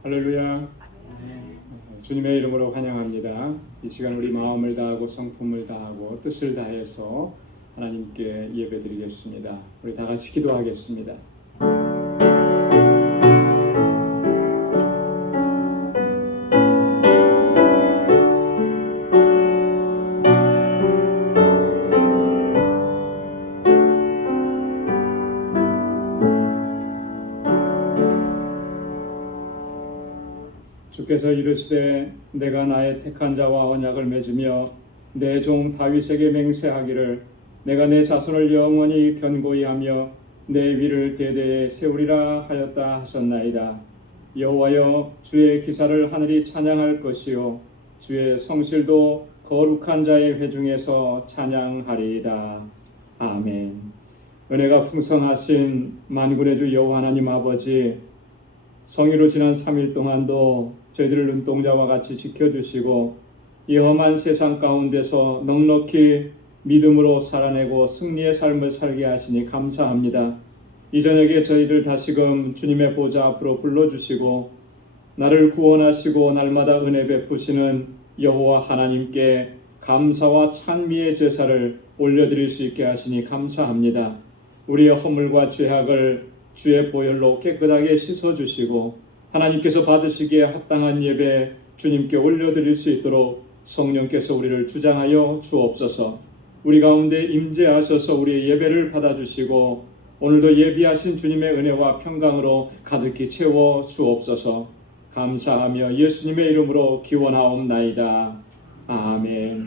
할렐루야. 주님의 이름으로 환영합니다. 이 시간 우리 마음을 다하고 성품을 다하고 뜻을 다해서 하나님께 예배드리겠습니다. 우리 다 같이 기도하겠습니다. 주께서 이르시되 내가 나의 택한 자와 언약을 맺으며 내 종 다윗에게 맹세하기를 내가 내 자손을 영원히 견고히 하며 내 위를 대대에 세우리라 하였다 하셨나이다. 여호와여, 주의 기사를 하늘이 찬양할 것이요 주의 성실도 거룩한 자의 회중에서 찬양하리이다. 아멘. 은혜가 풍성하신 만군의 주 여호와 하나님 아버지, 성의로 지난 3일 동안도 저희들을 눈동자와 같이 지켜주시고 이 험한 세상 가운데서 넉넉히 믿음으로 살아내고 승리의 삶을 살게 하시니 감사합니다. 이 저녁에 저희들 다시금 주님의 보좌 앞으로 불러주시고 나를 구원하시고 날마다 은혜 베푸시는 여호와 하나님께 감사와 찬미의 제사를 올려드릴 수 있게 하시니 감사합니다. 우리의 허물과 죄악을 주의 보혈로 깨끗하게 씻어주시고 하나님께서 받으시기에 합당한 예배 주님께 올려드릴 수 있도록 성령께서 우리를 주장하여 주옵소서. 우리 가운데 임재하셔서 우리의 예배를 받아주시고 오늘도 예비하신 주님의 은혜와 평강으로 가득히 채워 주옵소서. 감사하며 예수님의 이름으로 기원하옵나이다. 아멘.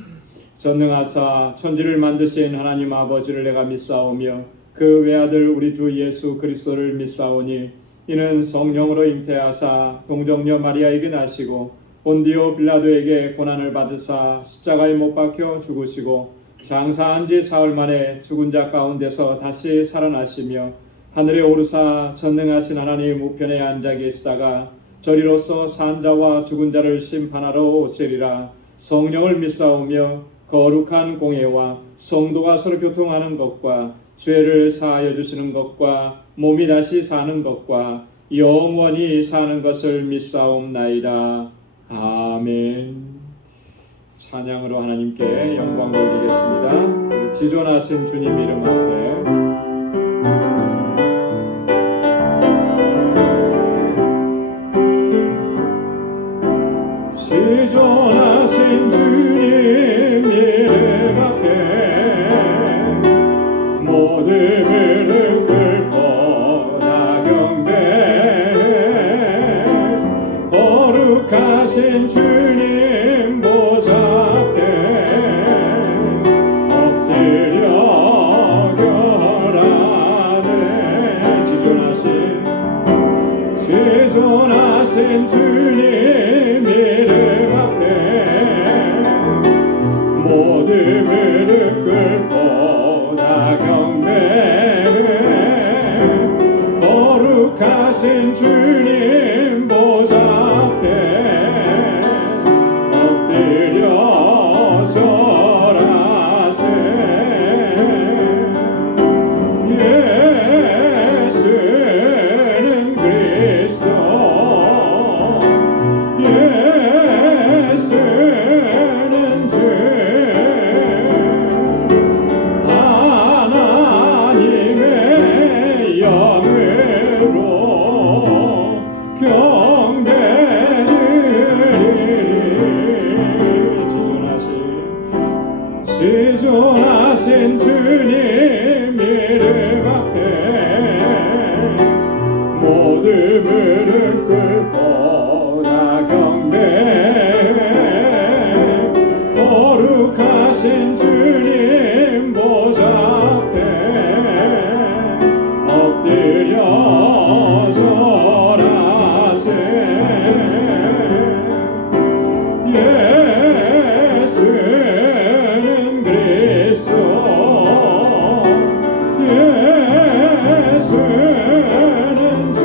전능하사 천지를 만드신 하나님 아버지를 내가 믿사오며 그 외아들 우리 주 예수 그리스도를 믿사오니 이는 성령으로 잉태하사 동정녀 마리아에게 나시고 본디오 빌라도에게 고난을 받으사 십자가에 못 박혀 죽으시고 장사한 지 사흘 만에 죽은 자 가운데서 다시 살아나시며 하늘에 오르사 전능하신 하나님 우편에 앉아 계시다가 저리로서 산 자와 죽은 자를 심판하러 오시리라. 성령을 믿사오며 거룩한 공예와 성도가 서로 교통하는 것과 죄를 사하여 주시는 것과 몸이 다시 사는 것과 영원히 사는 것을 믿사옵나이다. 아멘. 찬양으로 하나님께 영광 돌리겠습니다. 지존하신 주님 이름 앞에 지존하신 주님 이름 앞에 모든 무릎 꿇고 다 경배 거룩하신 주님 보좌 앞에 엎드려 결하네. 지존하신 주님 이름 앞에 모든 무릎 꿇고 다 경배 거룩하신 주님 보좌 앞에 엎드려 절하세. 예수는 그리스도 예수는 주 하나님의 영으로 경배드리리. 지존하신 주님 이름 앞에 모든 무릎 꿇고 다 경배 거룩하신 주님 보좌 앞에 엎드려 절하세. 예수는 그리스도 예수는 주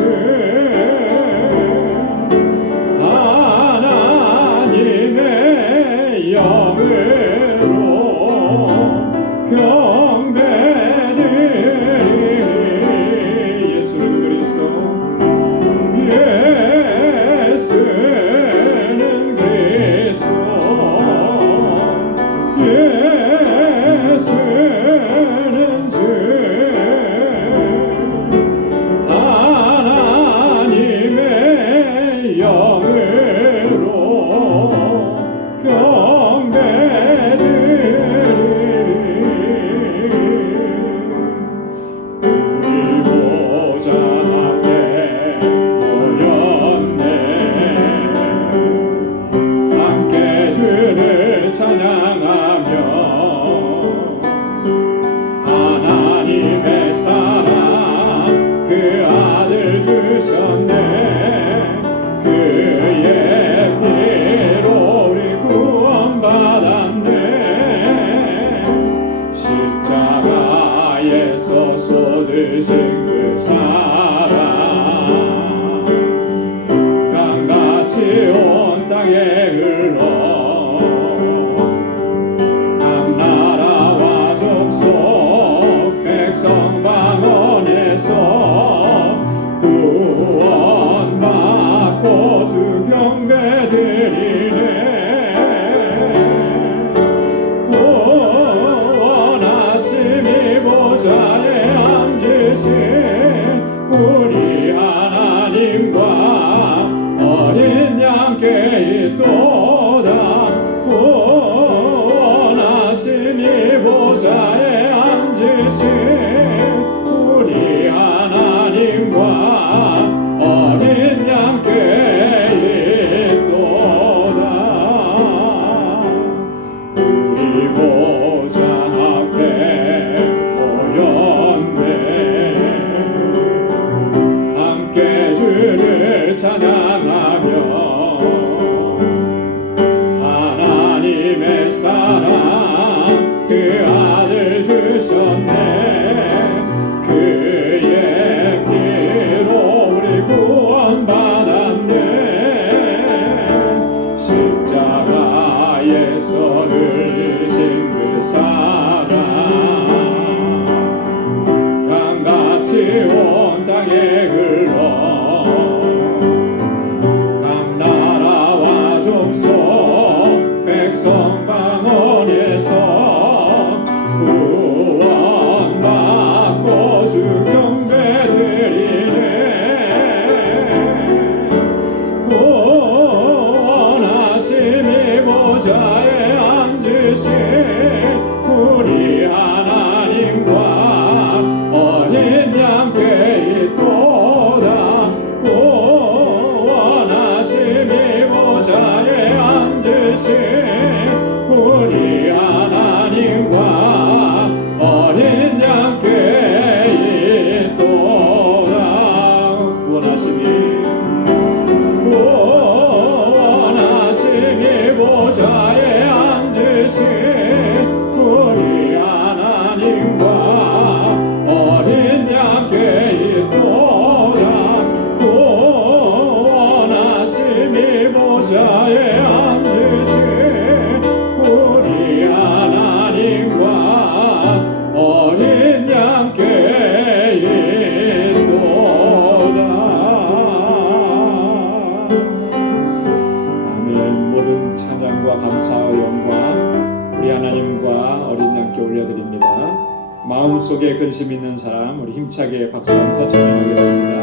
그를 찬양하며 하나님의 사랑 그 아들 주셨네. 그의 피로 우리 구원받았네. 십자가에서 흘리신 그 사랑 강같이 온 땅에 흘러 각 나라와 족속 백성 방언에서 구원받고 주 경배드리네. 구원하심이 보좌에 앉으신 우리 하나님과 어린 양께 있도다. 구원하심이 보좌에 앉으신 우리 하나님과 어린 양께 있도다. 구원하심이 보좌에 앉으신 우리 하나님과 어린 양께 있도다. 구원하심이 보좌에 앉으신 우리 하나님과 어린 양께 있도다. 아멘. 모든 찬양과 감사와 영광 우리 하나님과 어린 양께 올려드립니다. 마음속에 근심 있는 사람 우리 힘차게 박수하면서 찬양하겠습니다.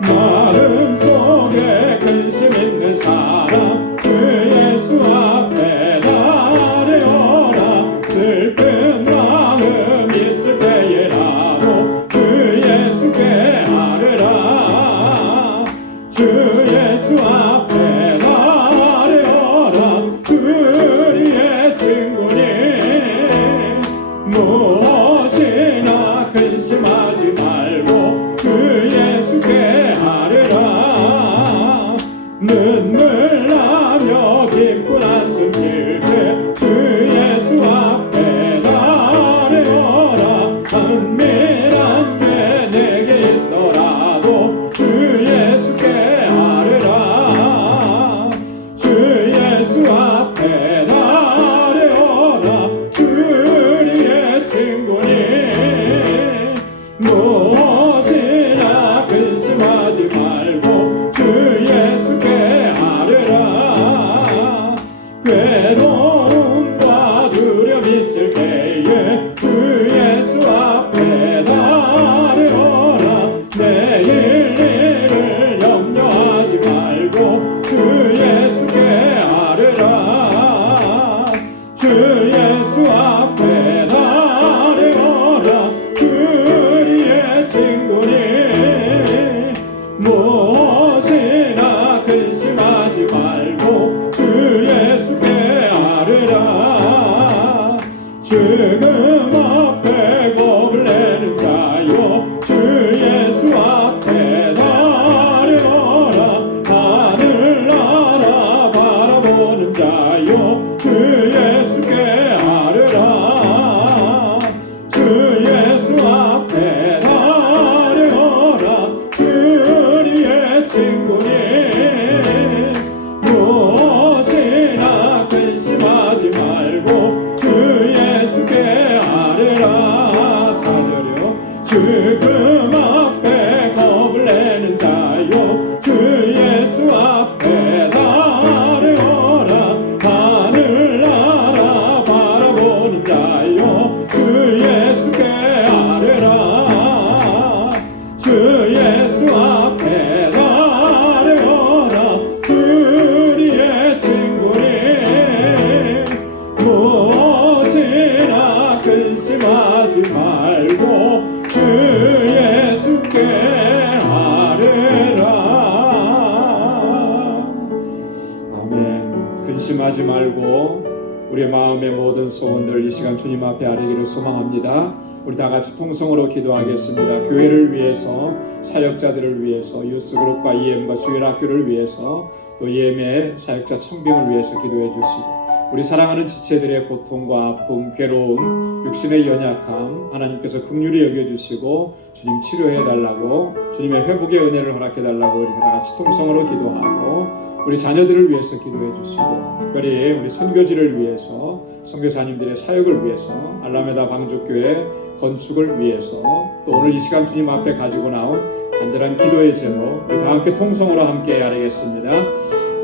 마음속에 근심 있는 사람 주 예수 앞에 나아려라. 슬픈 마음 있을 때에라도 주 예수께 아뢰라. 주 예수 앞에 나아려라. 주의 친구니 무엇이나 근심하지 말고 주 예수께 아뢰라. 눈물 나며 기쁜 한숨 쉴 때 주 예수 앞에 나아뢰라. 은밀한 죄 내게 있더라도 주 예수께 아뢰라. 주 예수 앞에 나아뢰라. 주의 친구니 무엇이나 근심하지 말고 주 예수께 아뢰라. 괴로움과 두려움 있을 때에 주 예수 앞에 나아뢰라. 내일 일을 염려하지 말고 주 예수께 아뢰라. 주 예수 앞에 나아뢰라. 주의 친구니 무엇이나 근심하지 말고 주 예수께 아뢰라. 죽음 앞에 겁을 내는 자여 주 예수 앞에 나아뢰라. 하늘나라 바라보는 자여 주 예수께 아뢰라. 주 예수 앞에 나아뢰라. 주의 친구니 무엇이나 근심하지 말고 주 예수께 아뢰라. 4절이요. 죽음 앞에 겁을 내는 자여 주 예수 앞에 나아뢰라. 하늘나라 바라보는 자여 주 예수께 아뢰라. 주 예수 앞에 나아뢰라. 주의 친구니 무엇이나 근심하지 말고 주 예수께 아뢰라. 아멘. 근심하지 말고 우리 마음의 모든 소원들을 이 시간 주님 앞에 아뢰기를 소망합니다. 우리 다 같이 통성으로 기도하겠습니다. 교회를 위해서, 사역자들을 위해서, 유스그룹과 EM과 주일학교를 위해서, 또 EM의 사역자 청빙을 위해서 기도해 주시고, 우리 사랑하는 지체들의 고통과 아픔, 괴로움, 육신의 연약함 하나님께서 긍휼히 여겨주시고 주님 치료해달라고, 주님의 회복의 은혜를 허락해달라고 우리 다 같이 통성으로 기도하고, 우리 자녀들을 위해서 기도해 주시고, 특별히 우리 선교지를 위해서, 선교사님들의 사역을 위해서, 알라메다 방주교회 건축을 위해서, 또 오늘 이 시간 주님 앞에 가지고 나온 간절한 기도의 제목 우리 다 함께 통성으로 함께 아뢰겠습니다.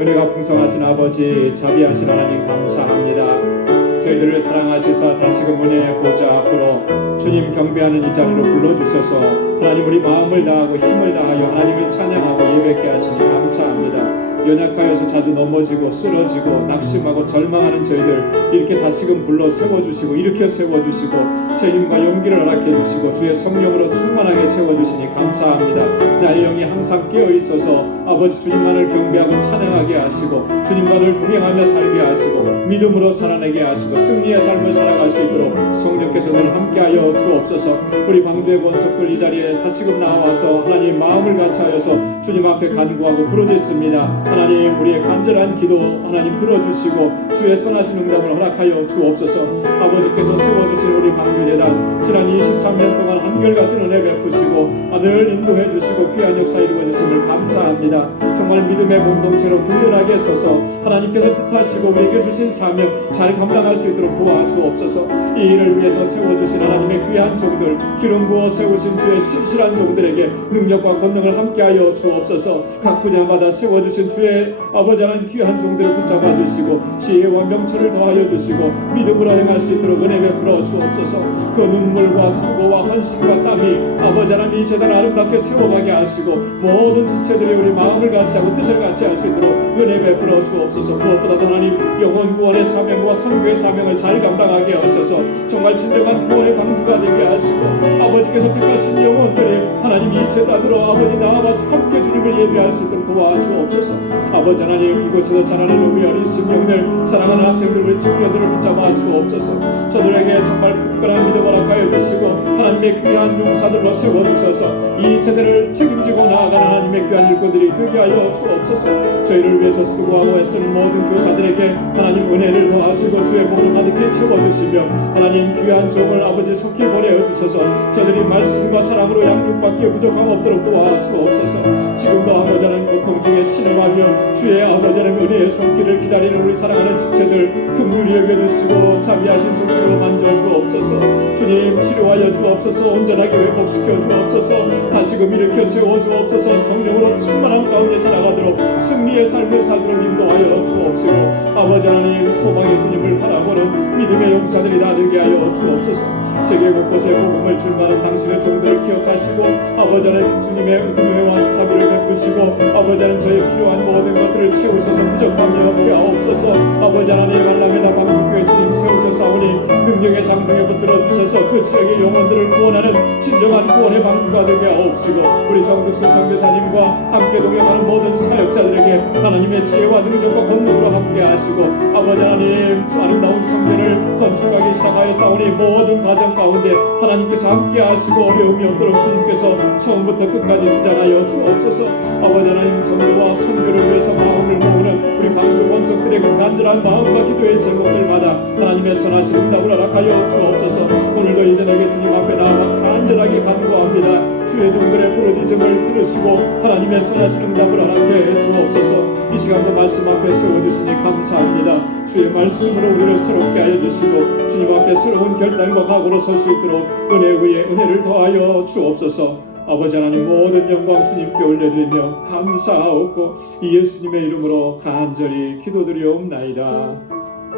은혜가 풍성하신 아버지, 자비하신 하나님 감사합니다. 저희들을 사랑하시사 다시금 은혜의 보좌 앞으로 주님 경배하는 이 자리로 불러주셔서 하나님 우리 마음을 다하고 힘을 다하여 하나님을 찬양하고 예배케 하시니 감사합니다. 연약하여서 자주 넘어지고 쓰러지고 낙심하고 절망하는 저희들 이렇게 다시금 불러 세워주시고 일으켜 세워주시고 새 힘과 용기를 허락해 주시고 주의 성령으로 충만하게 채워주시니 감사합니다. 나의 영이 항상 깨어있어서 아버지 주님만을 경배하고 찬양하게 하시고 주님과를 동행하며 살게 하시고 믿음으로 살아내게 하시고 승리의 삶을 살아갈 수 있도록 성령께서 늘 함께하여 주옵소서. 우리 방주의 권속들 이 자리에 다시금 나와서 하나님 마음을 같이하여서 주님 앞에 간구하고 부르짖습니다. 하나님 우리의 간절한 기도 하나님 들어주시고 주의 선하신 응답을 허락하여 주옵소서. 아버지께서 세워주신 우리 방주재단 지난 23년 동안 한결같은 은혜 베푸시고 늘 인도해 주시고 귀한 역사 이루어 주심을 감사합니다. 정말 믿음의 공동체로 든든하게 서서 하나님께서 뜻하시고 우리에게 주신 사명 잘 감당할 수 있도록 도와주옵소서. 이 일을 위해서 세워주신 하나님의 귀한 종들, 기름 부어 세우신 주의 신실한 종들에게 능력과 권능을 함께하여 주옵소서. 각 분야마다 세워주신 주의 아버지 하나님 귀한 종들을 붙잡아 주시고 지혜와 명철을 더하여 주시고 믿음으로 행할 수 있도록 은혜 베풀어 주옵소서. 그 눈물과 수고와 헌신과 땀이 아버지 하나님 이 재단 아름답게 세워가게 하시고 모든 지체들이 우리 마음을 같이하고 뜻을 같이 할 수 있도록 은혜 베풀어 주옵소서. 무엇보다도 하나님 영혼 구원의 사명과 선교의 사명을 잘 감당하게 하셔서 정말 진정한 구원의 방주가 되게 하시고 아버지께서 택하신 영혼들이 하나님 이 재단으로 아버지 나와서 함께 주님을 예배할 수 있도록 도와주옵소서. 아버지 하나님 이곳에서 자라는 우리 어린 심령들 사랑하는 학생들 우리 청년들을 붙잡아 주옵소서. 저들에게 정말 굳건한 믿음 허락하여 주시고 하나님의 귀한 용사들로 세워주셔서 이 세대를 책임지고 나아가는 하나님의 귀한 일꾼들이 되게 하여 주옵소서. 저희를 위해서 수고하고 애쓰는 모든 교사들에게 하나님 은혜를 더하시고 주의 복으로 가득히 채워주시며 하나님 귀한 종을 아버지 속히 보내어 주셔서 저들이 말씀과 사랑으로 양육받기에 부족함 없도록 도와주옵소서. 지금도 아버지 하나님 고통 중에 신음하며 주의 아버지 하나님 은혜의 손길을 기다리는 우리 사랑하는 지체들 긍휼히 여겨주시고 자비하신 손길로 만져주옵소서. 주님 치료하여 주옵소서. 온전하게 회복시켜 주옵소서. 다시금 일으켜 세워 주옵소서. 성령으로 충만한 가운데 살아가도록 승리의 삶을 살도록 인도하여 주옵시고 아버지 하나님 소망의 주님을 바라보는 믿음의 용사들이 다 되게 하여 주옵소서. 세계 곳곳에 복음을 증거하는 당신의 종들을 기억하시고 아버지 하나님 주님의 은혜와 자비를 베푸시고 아버지 하나님 저희 필요한 모든 것들을 채우셔서 부족함이 없게 하옵소서. 아버지 하나님 알라메다 방주교회 주님 세우셔사오니 능력의 장중에 붙들어 주셔서 그 지역의 영혼들을 구원하는 진정한 구원의 방주가 되게 하옵시고 우리 정득수 선교사님과 함께 동행하는 모든 사역자들에게 하나님의 지혜와 능력과 권능으로 함께 하시고 아버지 하나님 아름다운 성전을 건축하기 시작하여 싸우니 모든 가정 가운데 하나님께서 함께 하시고 어려움이 없도록 주님께서 처음부터 끝까지 주장하여 주옵소서. 아버지 하나님 전도와 선교를 위해서 마음을 모으는 우리 방주 권속들의 그 간절한 마음과 기도의 제목들마다 하나님의 선하신 응답을 허락하여 주옵소서. 오늘도 이 저녁에 주님 앞에 나와 간절하게 간구합니다. 주의 종들의 부르짖음을 들으시고 하나님의 선하신 응답을 허락해 주옵소서. 이 시간도 말씀 앞에 세워주시니 감사합니다. 주의 말씀으로 우리를 새롭게 하여 주시고 주님 앞에 새로운 결단과 각오로 설 수 있도록 은혜 위에 은혜를 더하여 주옵소서. 아버지 하나님 모든 영광 주님께 올려드리며 감사하옵고 이 예수님의 이름으로 간절히 기도드리옵나이다.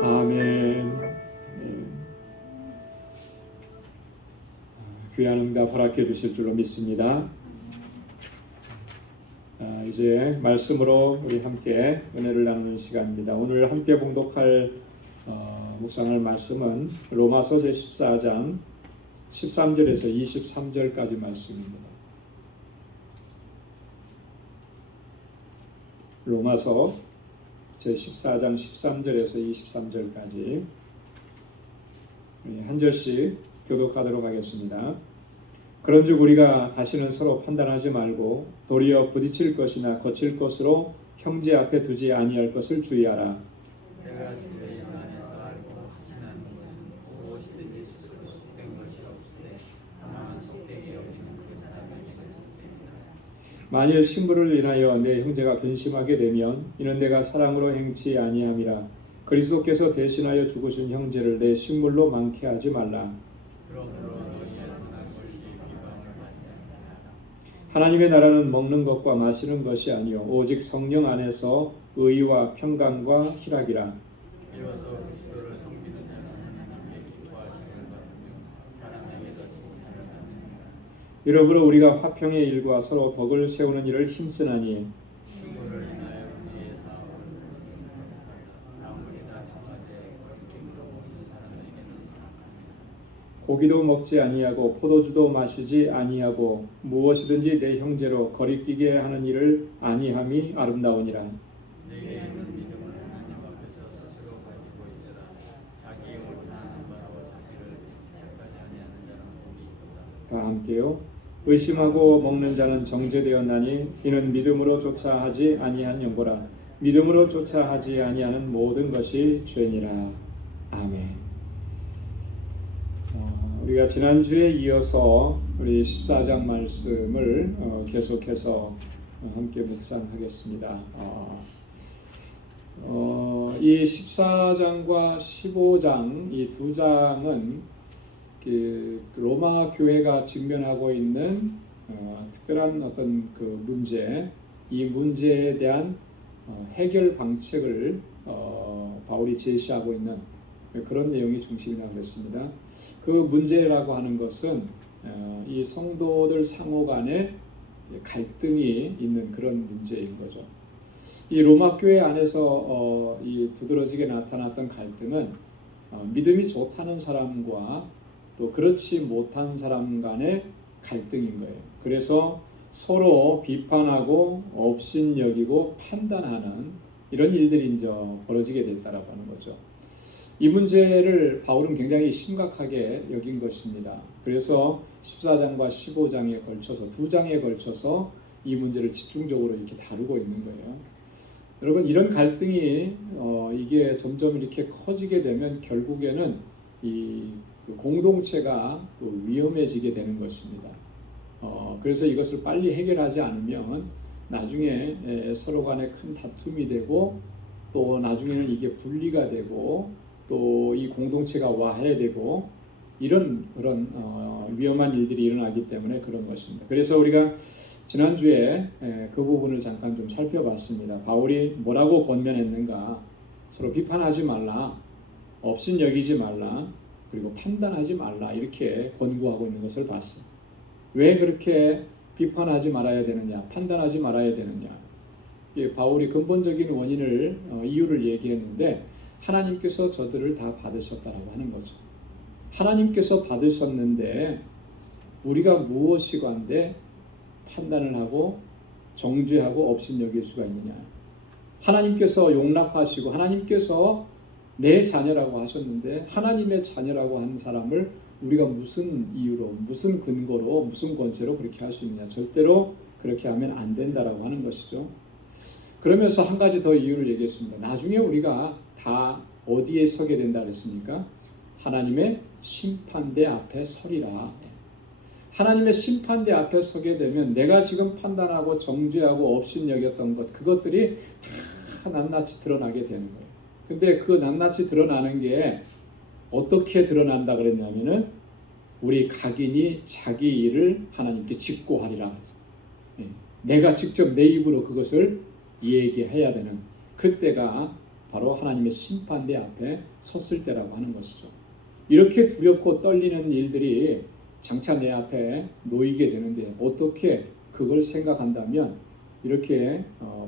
아멘. 귀한 응답 허락해 주실 줄로 믿습니다. 이제 말씀으로 우리 함께 은혜를 나누는 시간입니다. 오늘 함께 봉독할 묵상할 말씀은 로마서 제14장 13절에서 23절까지 말씀입니다. 로마서 제14장 13절에서 23절까지 한 절씩 교독하도록 하겠습니다. 그런즉 우리가 다시는 서로 판단하지 말고 도리어 부딪힐 것이나 거칠 것으로 형제 앞에 두지 아니할 것을 주의하라. 내가 주의 안에서 알고 지난 것은 무엇이든지 스스로 속된 것이 없으되 다만 속되게 여기는 그 사람에게 속됩니다. 만일 신부를 인하여 내 형제가 근심하게 되면 이는 내가 사랑으로 행치 아니함이라. 그리스도께서 대신하여 죽으신 형제를 내 식물로 많게 하지 말라. 그러므로 너희의 선한 것이 비방을 받지 아니하라. 하나님의 나라는 먹는 것과 마시는 것이 아니요 오직 성령 안에서 의와 평강과 희락이라. 이로써 그리스도를 섬기는 자는 하나님께 기뻐하심을 받으며 사람에게도 칭찬을 받느니라. 이러므로 우리가 화평의 일과 서로 덕을 세우는 일을 힘쓰나니 친구를 인하여 그의 사업을 아무리 다 청와대에 거리낌으로 모든 사람에게는 악합니다. 고기도 먹지 아니하고 포도주도 마시지 아니하고 무엇이든지 내 형제로 거리끼게 하는 일을 아니함이 아름다우니라. 내게 있는 믿음을 하나님 앞에서 스스로 가지고 있으라. 자기 못하는 바로 자기를 책하지 아니하는 자는 복이 있도다. 다 함께요. 의심하고 먹는 자는 정죄되었나니 이는 믿음으로 쫓아 하지 아니한 연고라. 믿음으로 쫓아 하지 아니하는 모든 것이 죄니라. 아멘. 우리가 지난주에 이어서 우리 14장 말씀을 계속해서 함께 묵상하겠습니다. 이 14장과 15장 이 두 장은 로마 교회가 직면하고 있는 특별한 어떤 그 문제, 이 문제에 대한 해결 방책을 바울이 제시하고 있는 그런 내용이 중심이라고 그랬습니다. 그 문제라고 하는 것은 이 성도들 상호 간에 갈등이 있는 그런 문제인 거죠. 이 로마 교회 안에서 이 두드러지게 나타났던 갈등은 믿음이 좋다는 사람과 또 그렇지 못한 사람 간의 갈등인 거예요. 그래서 서로 비판하고 업신여기고 판단하는 이런 일들이 이제 벌어지게 됐다라고 하는 거죠. 이 문제를 바울은 굉장히 심각하게 여긴 것입니다. 그래서 14장과 15장에 걸쳐서 두 장에 걸쳐서 이 문제를 집중적으로 이렇게 다루고 있는 거예요. 여러분, 이런 갈등이 이게 점점 이렇게 커지게 되면 결국에는 그 공동체가 또 위험해지게 되는 것입니다. 그래서 이것을 빨리 해결하지 않으면 나중에 서로 간에 큰 다툼이 되고 또 나중에는 이게 분리가 되고 또 이 공동체가 와해되고 이런 그런 위험한 일들이 일어나기 때문에 그런 것입니다. 그래서 우리가 지난주에 그 부분을 잠깐 좀 살펴봤습니다. 바울이 뭐라고 권면했는가? 서로 비판하지 말라, 업신여기지 말라, 그리고 판단하지 말라 이렇게 권고하고 있는 것을 봤어요. 왜 그렇게 비판하지 말아야 되느냐, 판단하지 말아야 되느냐? 바울이 근본적인 원인을 이유를 얘기했는데 하나님께서 저들을 다 받으셨다라고 하는 거죠. 하나님께서 받으셨는데 우리가 무엇이건데 판단을 하고 정죄하고 업신여길 수가 있느냐? 하나님께서 용납하시고 하나님께서 내 자녀라고 하셨는데 하나님의 자녀라고 한 사람을 우리가 무슨 이유로, 무슨 근거로, 무슨 권세로 그렇게 할 수 있느냐? 절대로 그렇게 하면 안 된다라고 하는 것이죠. 그러면서 한 가지 더 이유를 얘기했습니다. 나중에 우리가 다 어디에 서게 된다 그랬습니까? 하나님의 심판대 앞에 서리라. 하나님의 심판대 앞에 서게 되면 내가 지금 판단하고 정죄하고 업신여겼던 것, 그것들이 다 낱낱이 드러나게 되는 거예요. 근데 그 낱낱이 드러나는 게 어떻게 드러난다 그랬냐면은 우리 각인이 자기 일을 하나님께 직고하리라. 내가 직접 내 입으로 그것을 얘기해야 되는 그때가 바로 하나님의 심판대 앞에 섰을 때라고 하는 것이죠. 이렇게 두렵고 떨리는 일들이 장차 내 앞에 놓이게 되는데 어떻게 그걸 생각한다면 이렇게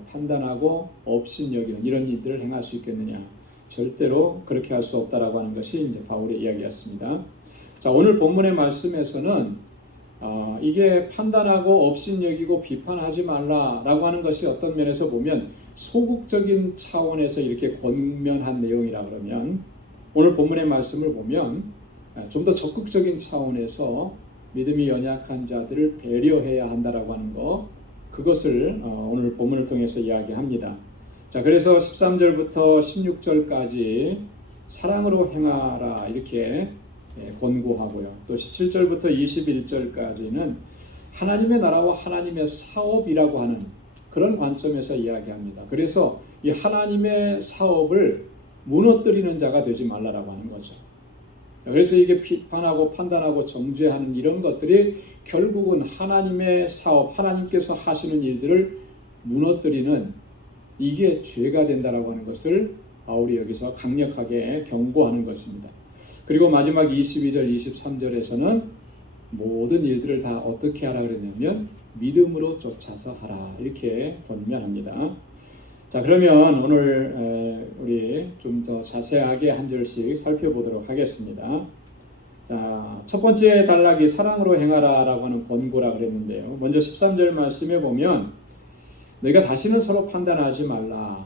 판단하고 업신여기는 이런 일들을 행할 수 있겠느냐? 절대로 그렇게 할 수 없다라고 하는 것이 이제 바울의 이야기였습니다. 자, 오늘 본문의 말씀에서는 이게 판단하고 업신여기고 비판하지 말라라고 하는 것이 어떤 면에서 보면 소극적인 차원에서 이렇게 권면한 내용이라 그러면 오늘 본문의 말씀을 보면 좀 더 적극적인 차원에서 믿음이 연약한 자들을 배려해야 한다라고 하는 것, 그것을 오늘 본문을 통해서 이야기합니다. 자, 그래서 13절부터 16절까지 사랑으로 행하라 이렇게 권고하고요. 또 17절부터 21절까지는 하나님의 나라와 하나님의 사업이라고 하는 그런 관점에서 이야기합니다. 그래서 이 하나님의 사업을 무너뜨리는 자가 되지 말라라고 하는 거죠. 그래서 이게 비판하고 판단하고 정죄하는 이런 것들이 결국은 하나님의 사업, 하나님께서 하시는 일들을 무너뜨리는 이게 죄가 된다라고 하는 것을 바울이 여기서 강력하게 경고하는 것입니다. 그리고 마지막 22절, 23절에서는 모든 일들을 다 어떻게 하라 그랬냐면 믿음으로 쫓아서 하라 이렇게 권면합니다. 자, 그러면 오늘 우리 좀 더 자세하게 한 절씩 살펴보도록 하겠습니다. 자, 첫 번째 단락이 사랑으로 행하라라고 하는 권고라 그랬는데요. 먼저 13절 말씀에 보면 너희가 다시는 서로 판단하지 말라.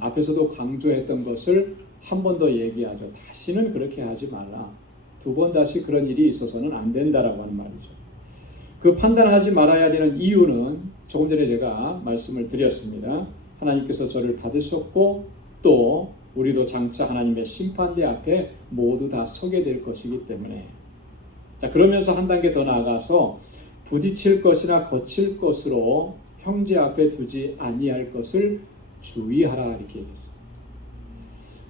앞에서도 강조했던 것을 한 번 더 얘기하죠. 다시는 그렇게 하지 말라. 두 번 다시 그런 일이 있어서는 안 된다라고 하는 말이죠. 그 판단하지 말아야 되는 이유는 조금 전에 제가 말씀을 드렸습니다. 하나님께서 저를 받으셨고 또 우리도 장차 하나님의 심판대 앞에 모두 다 서게 될 것이기 때문에, 자, 그러면서 한 단계 더 나아가서 부딪힐 것이나 거칠 것으로 형제 앞에 두지 아니할 것을 주의하라 이렇게 얘기했어요.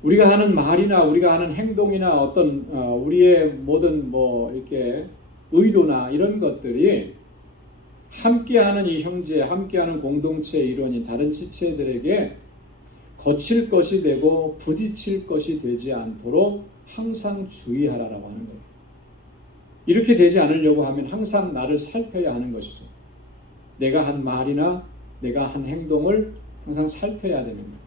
우리가 하는 말이나 우리가 하는 행동이나 어떤 우리의 모든 이렇게 의도나 이런 것들이 함께하는 이 형제, 함께하는 공동체의 일원인 다른 지체들에게 거칠 것이 되고 부딪힐 것이 되지 않도록 항상 주의하라라고 하는 거예요. 이렇게 되지 않으려고 하면 항상 나를 살펴야 하는 것이죠. 내가 한 말이나 내가 한 행동을 항상 살펴야 되는 거예요.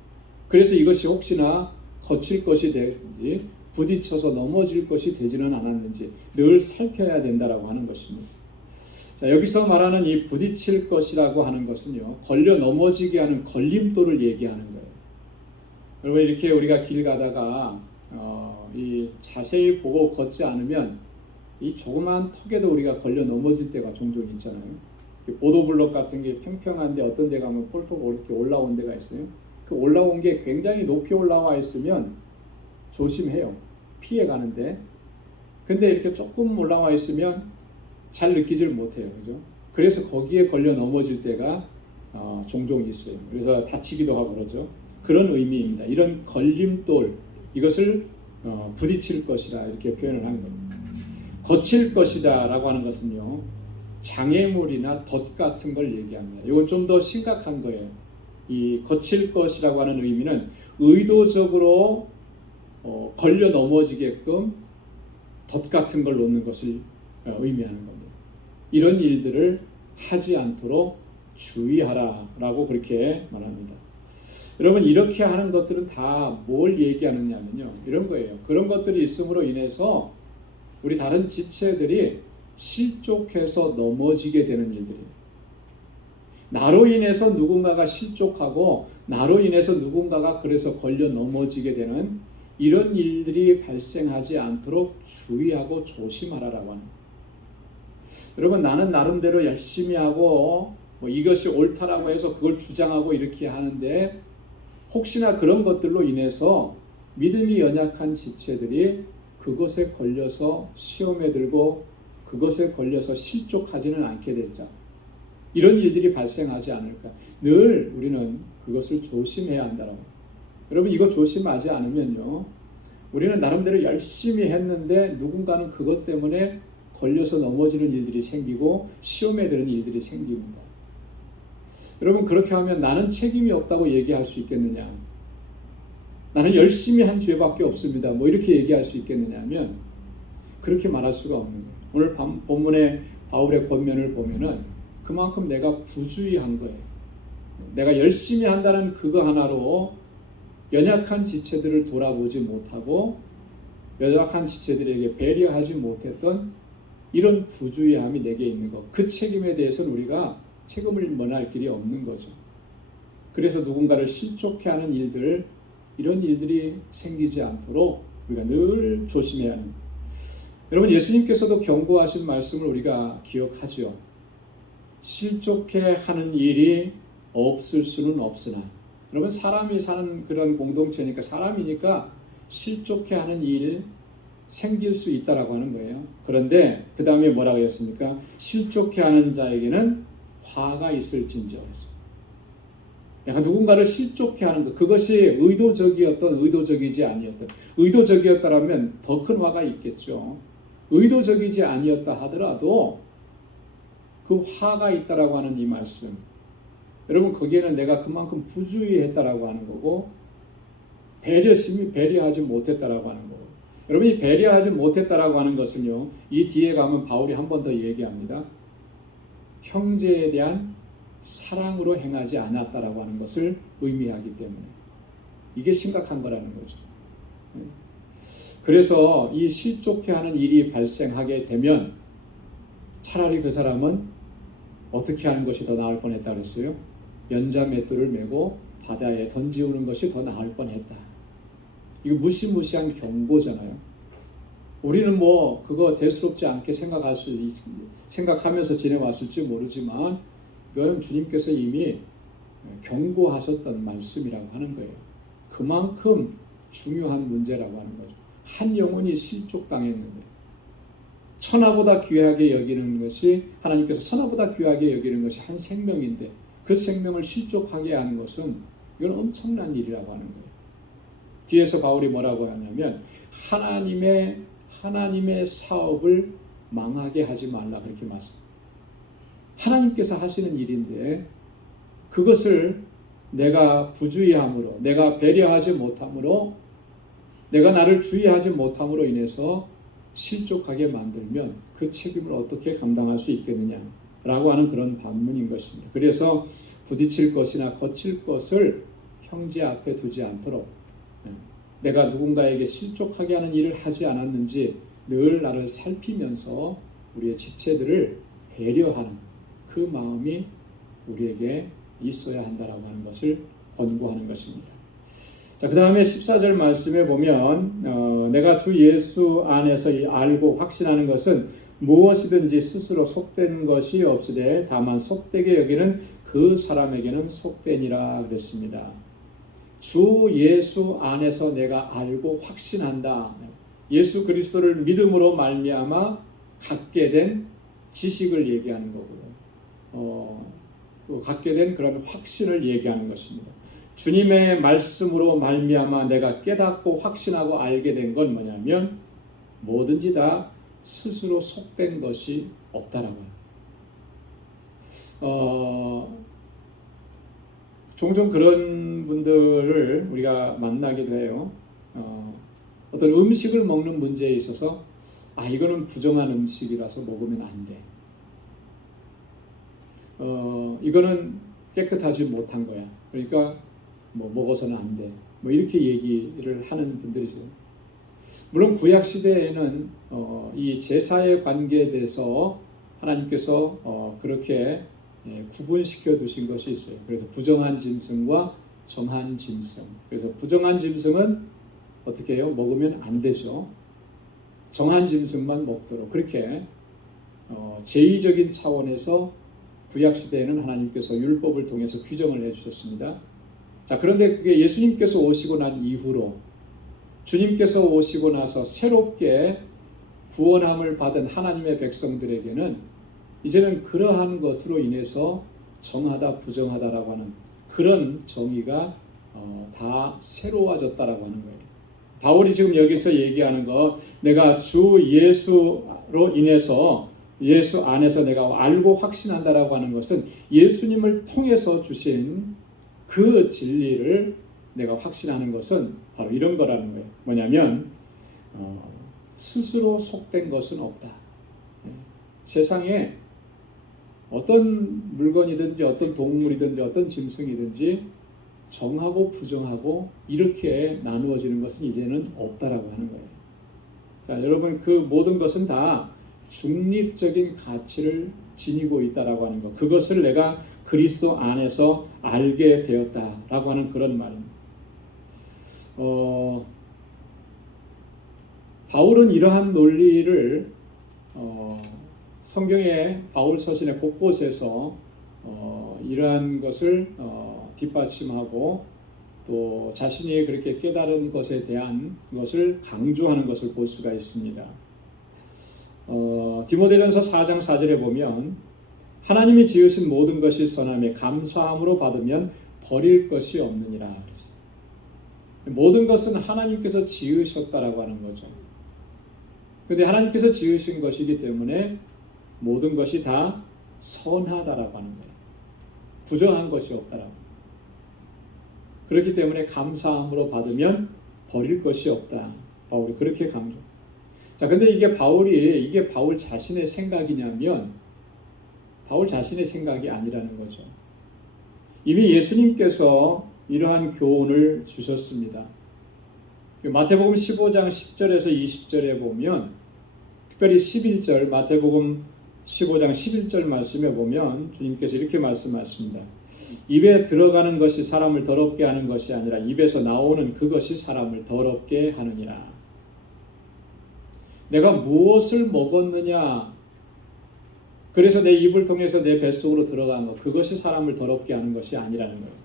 그래서 이것이 혹시나 거칠 것이 되든지 부딪혀서 넘어질 것이 되지는 않았는지 늘 살펴야 된다라고 하는 것입니다. 자, 여기서 말하는 이 부딪힐 것이라고 하는 것은요, 걸려 넘어지게 하는 걸림돌을 얘기하는 거예요. 여러분, 이렇게 우리가 길 가다가 이 자세히 보고 걷지 않으면 이 조그만 턱에도 우리가 걸려 넘어질 때가 종종 있잖아요. 보도블록 같은 게 평평한데 어떤 데 가면 폴떡 이렇게 올라온 데가 있어요. 그 올라온 게 굉장히 높이 올라와 있으면 조심해요. 피해 가는데. 근데 이렇게 조금 올라와 있으면 잘 느끼질 못해요. 그죠? 그래서 거기에 걸려 넘어질 때가 종종 있어요. 그래서 다치기도 하고 그러죠. 그런 의미입니다. 이런 걸림돌, 이것을 부딪힐 것이라 이렇게 표현을 하는 겁니다. 거칠 것이다 라고 하는 것은요, 장애물이나 덫 같은 걸 얘기합니다. 이건 좀 더 심각한 거예요. 이 거칠 것이라고 하는 의미는 의도적으로 걸려 넘어지게끔 덫 같은 걸 놓는 것을 의미하는 겁니다. 이런 일들을 하지 않도록 주의하라라고 그렇게 말합니다. 여러분, 이렇게 하는 것들은 다 뭘 얘기하느냐면요, 이런 거예요. 그런 것들이 있음으로 인해서 우리 다른 지체들이 실족해서 넘어지게 되는 일들이에요. 나로 인해서 누군가가 실족하고 나로 인해서 누군가가 그래서 걸려 넘어지게 되는 이런 일들이 발생하지 않도록 주의하고 조심하라라고 하는 거예요. 여러분, 나는 나름대로 열심히 하고 이것이 옳다라고 해서 그걸 주장하고 이렇게 하는데, 혹시나 그런 것들로 인해서 믿음이 연약한 지체들이 그것에 걸려서 시험에 들고 그것에 걸려서 실족하지는 않게 되자, 이런 일들이 발생하지 않을까. 늘 우리는 그것을 조심해야 한다라고. 여러분, 이거 조심하지 않으면요, 우리는 나름대로 열심히 했는데 누군가는 그것 때문에 걸려서 넘어지는 일들이 생기고 시험에 드는 일들이 생깁니다. 여러분, 그렇게 하면 나는 책임이 없다고 얘기할 수 있겠느냐? 나는 열심히 한 죄밖에 없습니다. 이렇게 얘기할 수 있겠느냐 하면 그렇게 말할 수가 없는 거예요. 오늘 본문의 바울의 권면을 보면은 그만큼 내가 부주의한 거예요. 내가 열심히 한다는 그거 하나로 연약한 지체들을 돌아보지 못하고 연약한 지체들에게 배려하지 못했던 이런 부주의함이 내게 있는 것, 그 책임에 대해서는 우리가 책임을 면할 길이 없는 거죠. 그래서 누군가를 실족해 하는 일들, 이런 일들이 생기지 않도록 우리가 늘 조심해야 하는 거예요. 여러분, 예수님께서도 경고하신 말씀을 우리가 기억하죠. 실족해 하는 일이 없을 수는 없으나, 여러분, 사람이 사는 그런 공동체니까, 사람이니까 실족해 하는 일 생길 수 있다라고 하는 거예요. 그런데 그 다음에 뭐라고 했습니까? 실족해 하는 자에게는 화가 있을진저 했습니다. 내가 누군가를 실족해 하는 것, 그것이 의도적이었던 의도적이지 아니었던, 의도적이었다라면 더 큰 화가 있겠죠. 의도적이지 아니었다 하더라도 그 화가 있다라고 하는 이 말씀, 여러분, 거기에는 내가 그만큼 부주의했다라고 하는 거고, 배려심이 배려하지 못했다라고 하는 거고, 여러분이 배려하지 못했다라고 하는 것은요, 이 뒤에 가면 바울이 한 번 더 얘기합니다. 형제에 대한 사랑으로 행하지 않았다라고 하는 것을 의미하기 때문에 이게 심각한 거라는 거죠. 그래서 이 실족해 하는 일이 발생하게 되면 차라리 그 사람은 어떻게 하는 것이 더 나을 뻔했다 그랬어요? 연자맷돌을 메고 바다에 던지우는 것이 더 나을 뻔했다. 이거 무시무시한 경고잖아요. 우리는 뭐 그거 대수롭지 않게 생각하면서 지내왔을지 모르지만 이건 주님께서 이미 경고하셨던 말씀이라고 하는 거예요. 그만큼 중요한 문제라고 하는 거죠. 한 영혼이 실족당했는데 천하보다 귀하게 여기는 것이, 하나님께서 천하보다 귀하게 여기는 것이 한 생명인데 그 생명을 실족하게 하는 것은 이건 엄청난 일이라고 하는 거예요. 뒤에서 바울이 뭐라고 하냐면 하나님의 사업을 망하게 하지 말라 그렇게 말씀합니다. 하나님께서 하시는 일인데 그것을 내가 부주의함으로, 내가 배려하지 못함으로, 내가 나를 주의하지 못함으로 인해서 실족하게 만들면 그 책임을 어떻게 감당할 수 있겠느냐라고 하는 그런 반문인 것입니다. 그래서 부딪힐 것이나 거칠 것을 형제 앞에 두지 않도록, 내가 누군가에게 실족하게 하는 일을 하지 않았는지 늘 나를 살피면서 우리의 지체들을 배려하는 그 마음이 우리에게 있어야 한다라고 하는 것을 권고하는 것입니다. 자, 그 다음에 14절 말씀에 보면 내가 주 예수 안에서 알고 확신하는 것은 무엇이든지 스스로 속된 것이 없으되 다만 속되게 여기는 그 사람에게는 속되니라 그랬습니다. 주 예수 안에서 내가 알고 확신한다. 예수 그리스도를 믿음으로 말미암아 갖게 된 지식을 얘기하는 거고요. 갖게 된 그런 확신을 얘기하는 것입니다. 주님의 말씀으로 말미암아 내가 깨닫고 확신하고 알게 된 건 뭐냐면 뭐든지 다 스스로 속된 것이 없다라고 해요. 종종 그런 분들을 우리가 만나기도 해요. 어떤 음식을 먹는 문제에 있어서 이거는 부정한 음식이라서 먹으면 안 돼. 이거는 깨끗하지 못한 거야. 그러니까 뭐 먹어서는 안 돼. 뭐 이렇게 얘기를 하는 분들이 있어요. 물론 구약 시대에는 이 제사의 관계에 대해서 하나님께서 그렇게 구분시켜 두신 것이 있어요. 그래서 부정한 짐승과 정한 짐승. 그래서 부정한 짐승은 어떻게 해요? 먹으면 안 되죠. 정한 짐승만 먹도록 그렇게 제의적인 차원에서 구약 시대에는 하나님께서 율법을 통해서 규정을 해주셨습니다. 자, 그런데 그게 예수님께서 오시고 난 이후로 주님께서 오시고 나서 새롭게 구원함을 받은 하나님의 백성들에게는 이제는 그러한 것으로 인해서 정하다 부정하다라고 하는 그런 정의가 다 새로워졌다라고 하는 거예요. 바울이 지금 여기서 얘기하는 거, 내가 주 예수로 인해서 예수 안에서 내가 알고 확신한다라고 하는 것은 예수님을 통해서 주신 그 진리를 내가 확신하는 것은 바로 이런 거라는 거예요. 뭐냐면 스스로 속된 것은 없다. 세상에 어떤 물건이든지 어떤 동물이든지 어떤 짐승이든지 정하고 부정하고 이렇게 나누어지는 것은 이제는 없다라고 하는 거예요. 자, 여러분, 그 모든 것은 다 중립적인 가치를 지니고 있다라고 하는 것, 그것을 내가 그리스도 안에서 알게 되었다라고 하는 그런 말입니다. 바울은 이러한 논리를 성경의 바울 서신의 곳곳에서 이러한 것을 뒷받침하고 또 자신이 그렇게 깨달은 것에 대한 것을 강조하는 것을 볼 수가 있습니다. 디모데전서 4장 4절에 보면 하나님이 지으신 모든 것이 선함에 감사함으로 받으면 버릴 것이 없느니라. 모든 것은 하나님께서 지으셨다라고 하는 거죠. 그런데 하나님께서 지으신 것이기 때문에 모든 것이 다 선하다라고 하는 거예요. 부정한 것이 없다라고. 그렇기 때문에 감사함으로 받으면 버릴 것이 없다. 바울이 그렇게 강조. 자, 근데 이게 바울 자신의 생각이냐면 바울 자신의 생각이 아니라는 거죠. 이미 예수님께서 이러한 교훈을 주셨습니다. 마태복음 15장 10절에서 20절에 보면 특별히 11절 마태복음 15장 11절 말씀에 보면 주님께서 이렇게 말씀하십니다. 입에 들어가는 것이 사람을 더럽게 하는 것이 아니라 입에서 나오는 그것이 사람을 더럽게 하느니라. 내가 무엇을 먹었느냐, 그래서 내 입을 통해서 내 뱃속으로 들어간 것, 그것이 사람을 더럽게 하는 것이 아니라는 거예요.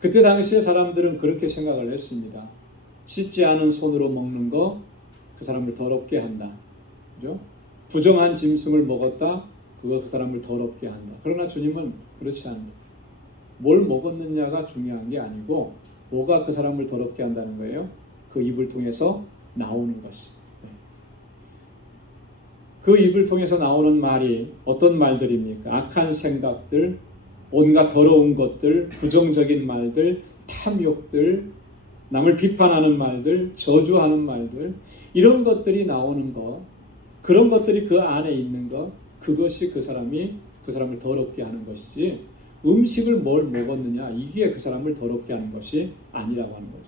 그때 당시에 사람들은 그렇게 생각을 했습니다. 씻지 않은 손으로 먹는 거, 그 사람을 더럽게 한다. 그죠? 부정한 짐승을 먹었다, 그거 그 사람을 더럽게 한다. 그러나 주님은 그렇지 않다. 뭘 먹었느냐가 중요한 게 아니고 뭐가 그 사람을 더럽게 한다는 거예요. 그 입을 통해서 나오는 것이. 그 입을 통해서 나오는 말이 어떤 말들입니까? 악한 생각들, 온갖 더러운 것들, 부정적인 말들, 탐욕들, 남을 비판하는 말들, 저주하는 말들, 이런 것들이 나오는 것, 그런 것들이 그 안에 있는 것, 그것이 그 사람을 더럽게 하는 것이지, 음식을 뭘 먹었느냐, 이게 그 사람을 더럽게 하는 것이 아니라고 하는 거죠.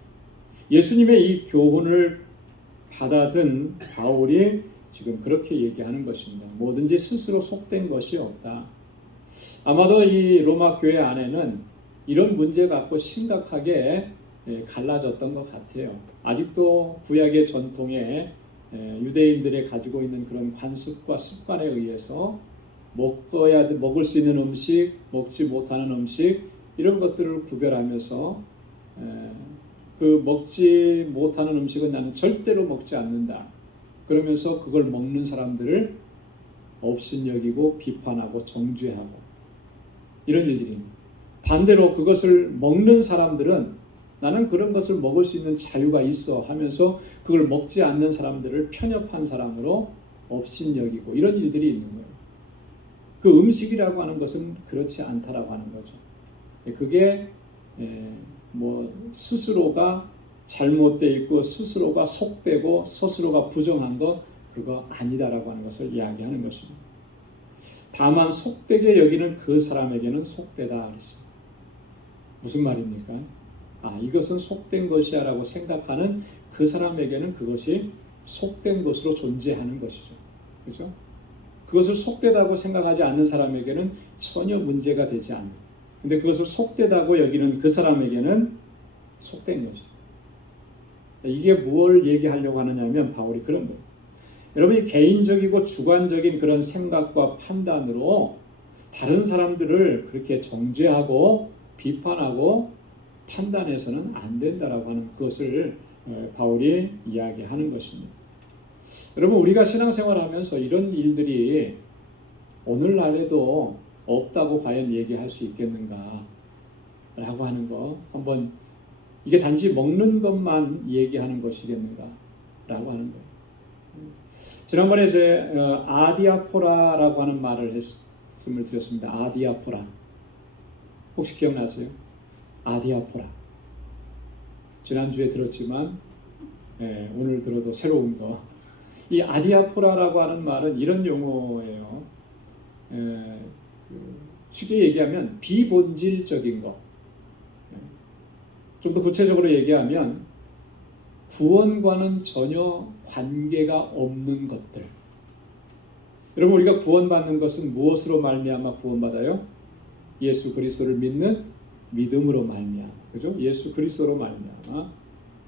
예수님의 이 교훈을 받아든 바울이 지금 그렇게 얘기하는 것입니다. 뭐든지 스스로 속된 것이 없다. 아마도 이 로마 교회 안에는 이런 문제 갖고 심각하게 갈라졌던 것 같아요. 아직도 구약의 전통에 유대인들이 가지고 있는 그런 관습과 습관에 의해서 먹을 수 있는 음식, 먹지 못하는 음식, 이런 것들을 구별하면서 그 먹지 못하는 음식은 나는 절대로 먹지 않는다. 그러면서 그걸 먹는 사람들을 업신여기고 비판하고 정죄하고 이런 일들입니다. 반대로 그것을 먹는 사람들은 나는 그런 것을 먹을 수 있는 자유가 있어 하면서 그걸 먹지 않는 사람들을 편협한 사람으로 업신여기고 이런 일들이 있는 거예요. 그 음식이라고 하는 것은 그렇지 않다라고 하는 거죠. 그게 스스로가 잘못되어 있고 스스로가 속되고 스스로가 부정한 것, 그거 아니다라고 하는 것을 이야기하는 것입니다. 다만 속되게 여기는 그 사람에게는 속되다. 무슨 말입니까? 이것은 속된 것이야 라고 생각하는 그 사람에게는 그것이 속된 것으로 존재하는 것이죠. 그죠? 그것을 속되다고 생각하지 않는 사람에게는 전혀 문제가 되지 않는. 근데 그것을 속되다고 여기는 그 사람에게는 속된 것이죠. 이게 뭘 얘기하려고 하느냐면 바울이 그런 거예요. 여러분이 개인적이고 주관적인 그런 생각과 판단으로 다른 사람들을 그렇게 정죄하고 비판하고 판단해서는 안 된다라고 하는 것을 바울이 이야기하는 것입니다. 여러분, 우리가 신앙생활하면서 이런 일들이 오늘날에도 없다고 과연 얘기할 수 있겠는가 라고 하는 거, 한번 이게 단지 먹는 것만 얘기하는 것이겠는가 라고 하는 거예요. 지난번에 아디아포라라고 하는 말을 했음을 드렸습니다. 아디아포라. 혹시 기억나세요? 아디아포라. 지난주에 들었지만 오늘 들어도 새로운 거. 이 아디아포라라고 하는 말은 이런 용어예요. 쉽게 얘기하면 비본질적인 거. 좀 더 구체적으로 얘기하면 구원과는 전혀 관계가 없는 것들. 여러분, 우리가 구원받는 것은 무엇으로 말미암아 구원받아요? 예수 그리스도를 믿는 믿음으로 말미암아. 그죠? 예수 그리스도로 말미암아.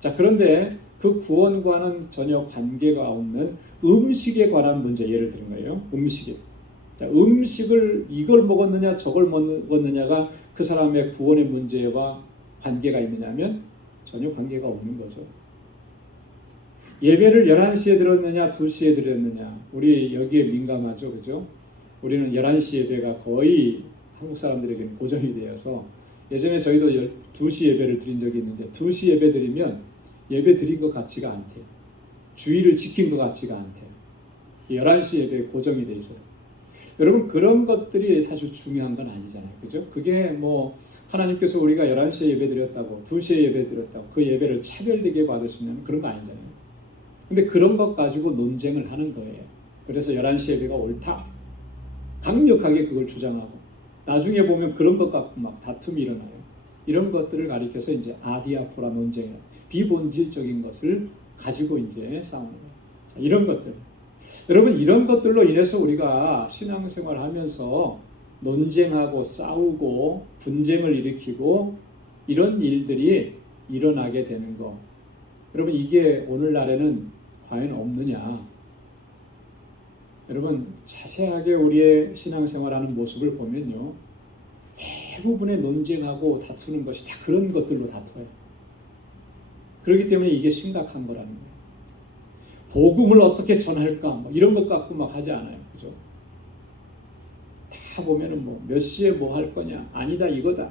자, 그런데 그 구원과는 전혀 관계가 없는 음식에 관한 문제 예를 드는 거예요. 음식에. 자, 음식을 이걸 먹었느냐 저걸 먹었느냐가 그 사람의 구원의 문제와 관계가 있느냐면 전혀 관계가 없는 거죠. 예배를 11시에 들었느냐 2시에 들었느냐 우리 여기에 민감하죠. 그죠? 우리는 11시 예배가 거의 한국 사람들에게는 고정이 되어서 예전에 저희도 2시 예배를 드린 적이 있는데 2시 예배 드리면 예배 드린 것 같지가 않대요. 주의를 지킨 것 같지가 않대요. 11시 예배에 고정이 돼 있어서. 여러분 그런 것들이 사실 중요한 건 아니잖아요. 그죠? 그게 뭐 하나님께서 우리가 11시에 예배 드렸다고 2시에 예배 드렸다고 그 예배를 차별되게 받으시면 그런 거 아니잖아요. 근데 그런 것 가지고 논쟁을 하는 거예요. 그래서 11시 예배가 옳다. 강력하게 그걸 주장하고 나중에 보면 그런 것 갖고 막 다툼이 일어나요. 이런 것들을 가리켜서 이제 아디아포라 논쟁이라 비본질적인 것을 가지고 이제 싸우는 거예요. 자, 이런 것들. 여러분 이런 것들로 인해서 우리가 신앙생활을 하면서 논쟁하고 싸우고 분쟁을 일으키고 이런 일들이 일어나게 되는 거. 여러분 이게 오늘날에는 과연 없느냐? 여러분 자세하게 우리의 신앙생활하는 모습을 보면요. 대부분의 논쟁하고 다투는 것이 다 그런 것들로 다투어요. 그렇기 때문에 이게 심각한 거라는 거예요. 복음을 어떻게 전할까? 뭐 이런 것 갖고 막 하지 않아요. 그죠? 다 보면은 뭐 몇 시에 뭐 할 거냐? 아니다 이거다.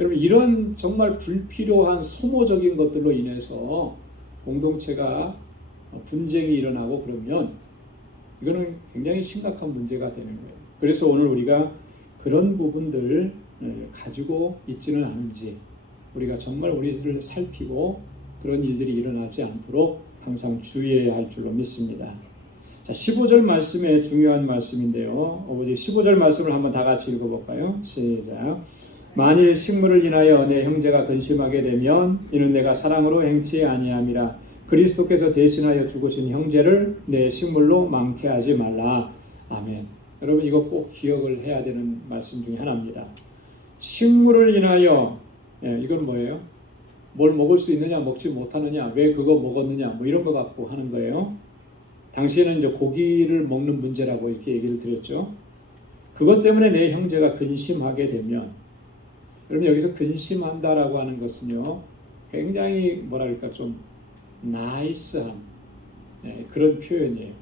여러분 이런 정말 불필요한 소모적인 것들로 인해서 공동체가 분쟁이 일어나고 그러면 이거는 굉장히 심각한 문제가 되는 거예요. 그래서 오늘 우리가 그런 부분들을 가지고 있지는 않은지 우리가 정말 우리를 살피고 그런 일들이 일어나지 않도록 항상 주의해야 할 줄로 믿습니다. 자, 15절 말씀에 중요한 말씀인데요. 15절 말씀을 한번 다 같이 읽어볼까요? 시작. 만일 식물을 인하여 내 형제가 근심하게 되면 이는 내가 사랑으로 행치 아니함이라. 그리스도께서 대신하여 죽으신 형제를 내 식물로 많게 하지 말라. 아멘. 여러분 이거 꼭 기억을 해야 되는 말씀 중에 하나입니다. 식물을 인하여 이건 뭐예요? 뭘 먹을 수 있느냐 먹지 못하느냐 왜 그거 먹었느냐 뭐 이런 거 갖고 하는 거예요. 당시에는 이제 고기를 먹는 문제라고 이렇게 얘기를 드렸죠. 그것 때문에 내 형제가 근심하게 되면 여러분 여기서 근심한다라고 하는 것은요 굉장히 뭐랄까 좀 나이스한 그런 표현이에요.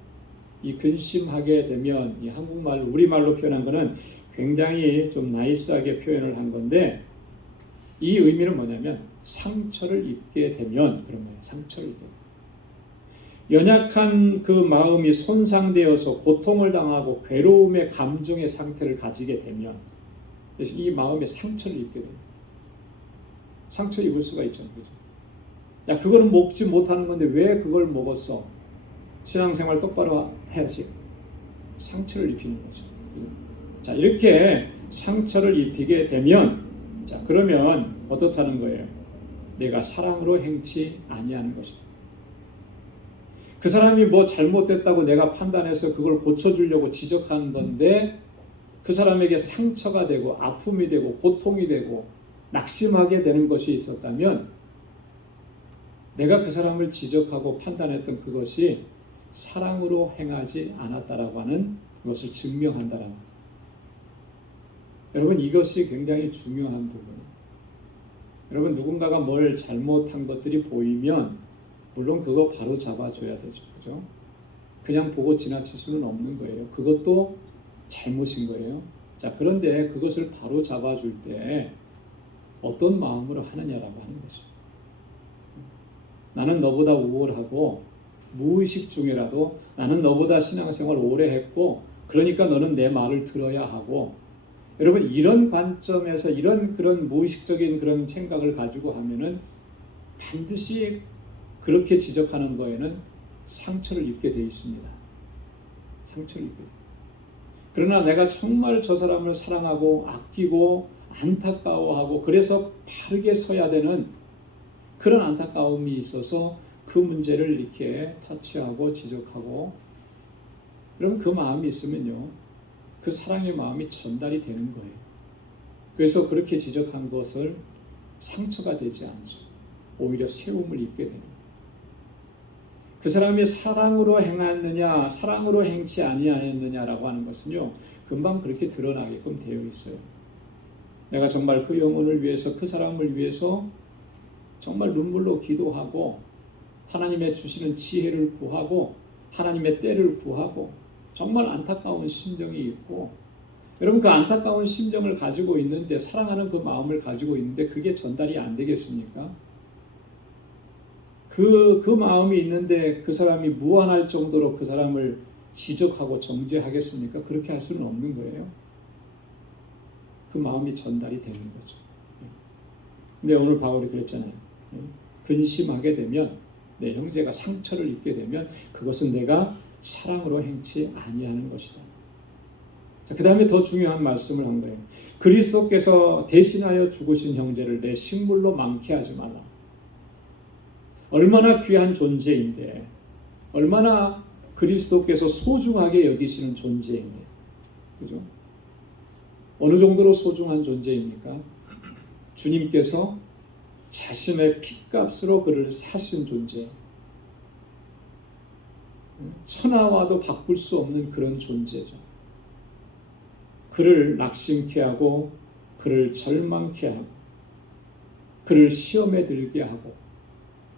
이 근심하게 되면 이 한국말 우리말로 표현한 거는 굉장히 좀 나이스하게 표현을 한 건데 이 의미는 뭐냐면 상처를 입게 되면 그런 거예요. 상처를 입게 되면. 연약한 그 마음이 손상되어서 고통을 당하고 괴로움의 감정의 상태를 가지게 되면 그래서 이 마음에 상처를 입게 돼요. 상처 입을 수가 있잖아요. 그죠? 야 그거는 먹지 못하는 건데 왜 그걸 먹었어? 신앙생활 똑바로 해야지. 상처를 입히는 거죠. 자 이렇게 상처를 입히게 되면 자 그러면 어떻다는 거예요? 내가 사랑으로 행치 아니하는 것이다. 그 사람이 뭐 잘못됐다고 내가 판단해서 그걸 고쳐주려고 지적하는 건데 그 사람에게 상처가 되고 아픔이 되고 고통이 되고 낙심하게 되는 것이 있었다면 내가 그 사람을 지적하고 판단했던 그것이 사랑으로 행하지 않았다라고 하는 것을 증명한다라는 거예요. 여러분 이것이 굉장히 중요한 부분이에요. 여러분 누군가가 뭘 잘못한 것들이 보이면 물론 그거 바로 잡아줘야 되죠. 그죠? 그냥 보고 지나칠 수는 없는 거예요. 그것도 잘못인 거예요. 자, 그런데 그것을 바로 잡아줄 때 어떤 마음으로 하느냐라고 하는 거죠. 나는 너보다 우월하고 무의식 중에라도 나는 너보다 신앙생활 오래 했고 그러니까 너는 내 말을 들어야 하고 여러분 이런 관점에서 이런 그런 무의식적인 그런 생각을 가지고 하면은 반드시 그렇게 지적하는 거에는 상처를 입게 돼 있습니다. 상처를 입게 돼. 그러나 내가 정말 저 사람을 사랑하고 아끼고 안타까워하고 그래서 바르게 서야 되는 그런 안타까움이 있어서 그 문제를 이렇게 터치하고 지적하고 그럼 그 마음이 있으면요 그 사랑의 마음이 전달이 되는 거예요. 그래서 그렇게 지적한 것을 상처가 되지 않죠. 오히려 세움을 입게 됩니다. 그 사람이 사랑으로 행하였느냐 사랑으로 행치 아니하였느냐라고 하는 것은요 금방 그렇게 드러나게끔 되어 있어요. 내가 정말 그 영혼을 위해서 그 사람을 위해서 정말 눈물로 기도하고 하나님의 주시는 지혜를 구하고 하나님의 때를 구하고 정말 안타까운 심정이 있고 여러분 그 안타까운 심정을 가지고 있는데 사랑하는 그 마음을 가지고 있는데 그게 전달이 안 되겠습니까? 그 마음이 있는데 그 사람이 무한할 정도로 그 사람을 지적하고 정죄하겠습니까? 그렇게 할 수는 없는 거예요. 그 마음이 전달이 되는 거죠. 근데 오늘 바울이 그랬잖아요. 근심하게 되면 내 형제가 상처를 입게 되면 그것은 내가 사랑으로 행치 아니하는 것이다. 그 다음에 더 중요한 말씀을 한 거예요. 그리스도께서 대신하여 죽으신 형제를 내 식물로 망케하지 말라. 얼마나 귀한 존재인데 얼마나 그리스도께서 소중하게 여기시는 존재인데 그죠? 어느 정도로 소중한 존재입니까? 주님께서 자신의 핏값으로 그를 사신 존재 천하와도 바꿀 수 없는 그런 존재죠. 그를 낙심케 하고 그를 절망케 하고 그를 시험에 들게 하고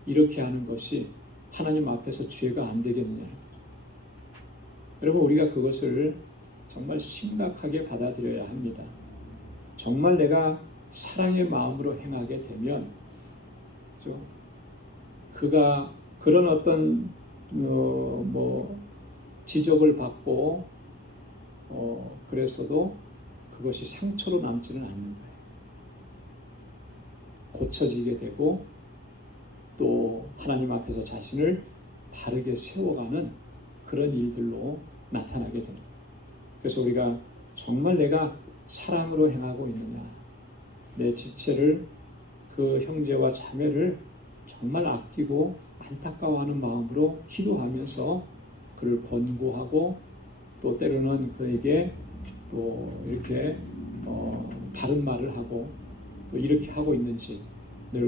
이렇게 하는 것이 하나님 앞에서 죄가 안 되겠느냐. 여러분 우리가 그것을 정말 심각하게 받아들여야 합니다. 정말 내가 사랑의 마음으로 행하게 되면 그죠? 그가 그런 어떤 지적을 받고 그랬어도 그것이 상처로 남지는 않는 거예요. 고쳐지게 되고 또 하나님 앞에서 자신을 바르게 세워가는 그런 일들로 나타나게 됩니다. 그래서 우리가 정말 내가 사랑으로 행하고 있느냐, 내 지체를 그 형제와 자매를 정말 아끼고 안타까워하는 마음으로 기도하면서 그를 권고하고 또 때로는 그에게 또 이렇게 바른 말을 하고 또 이렇게 하고 있는지 늘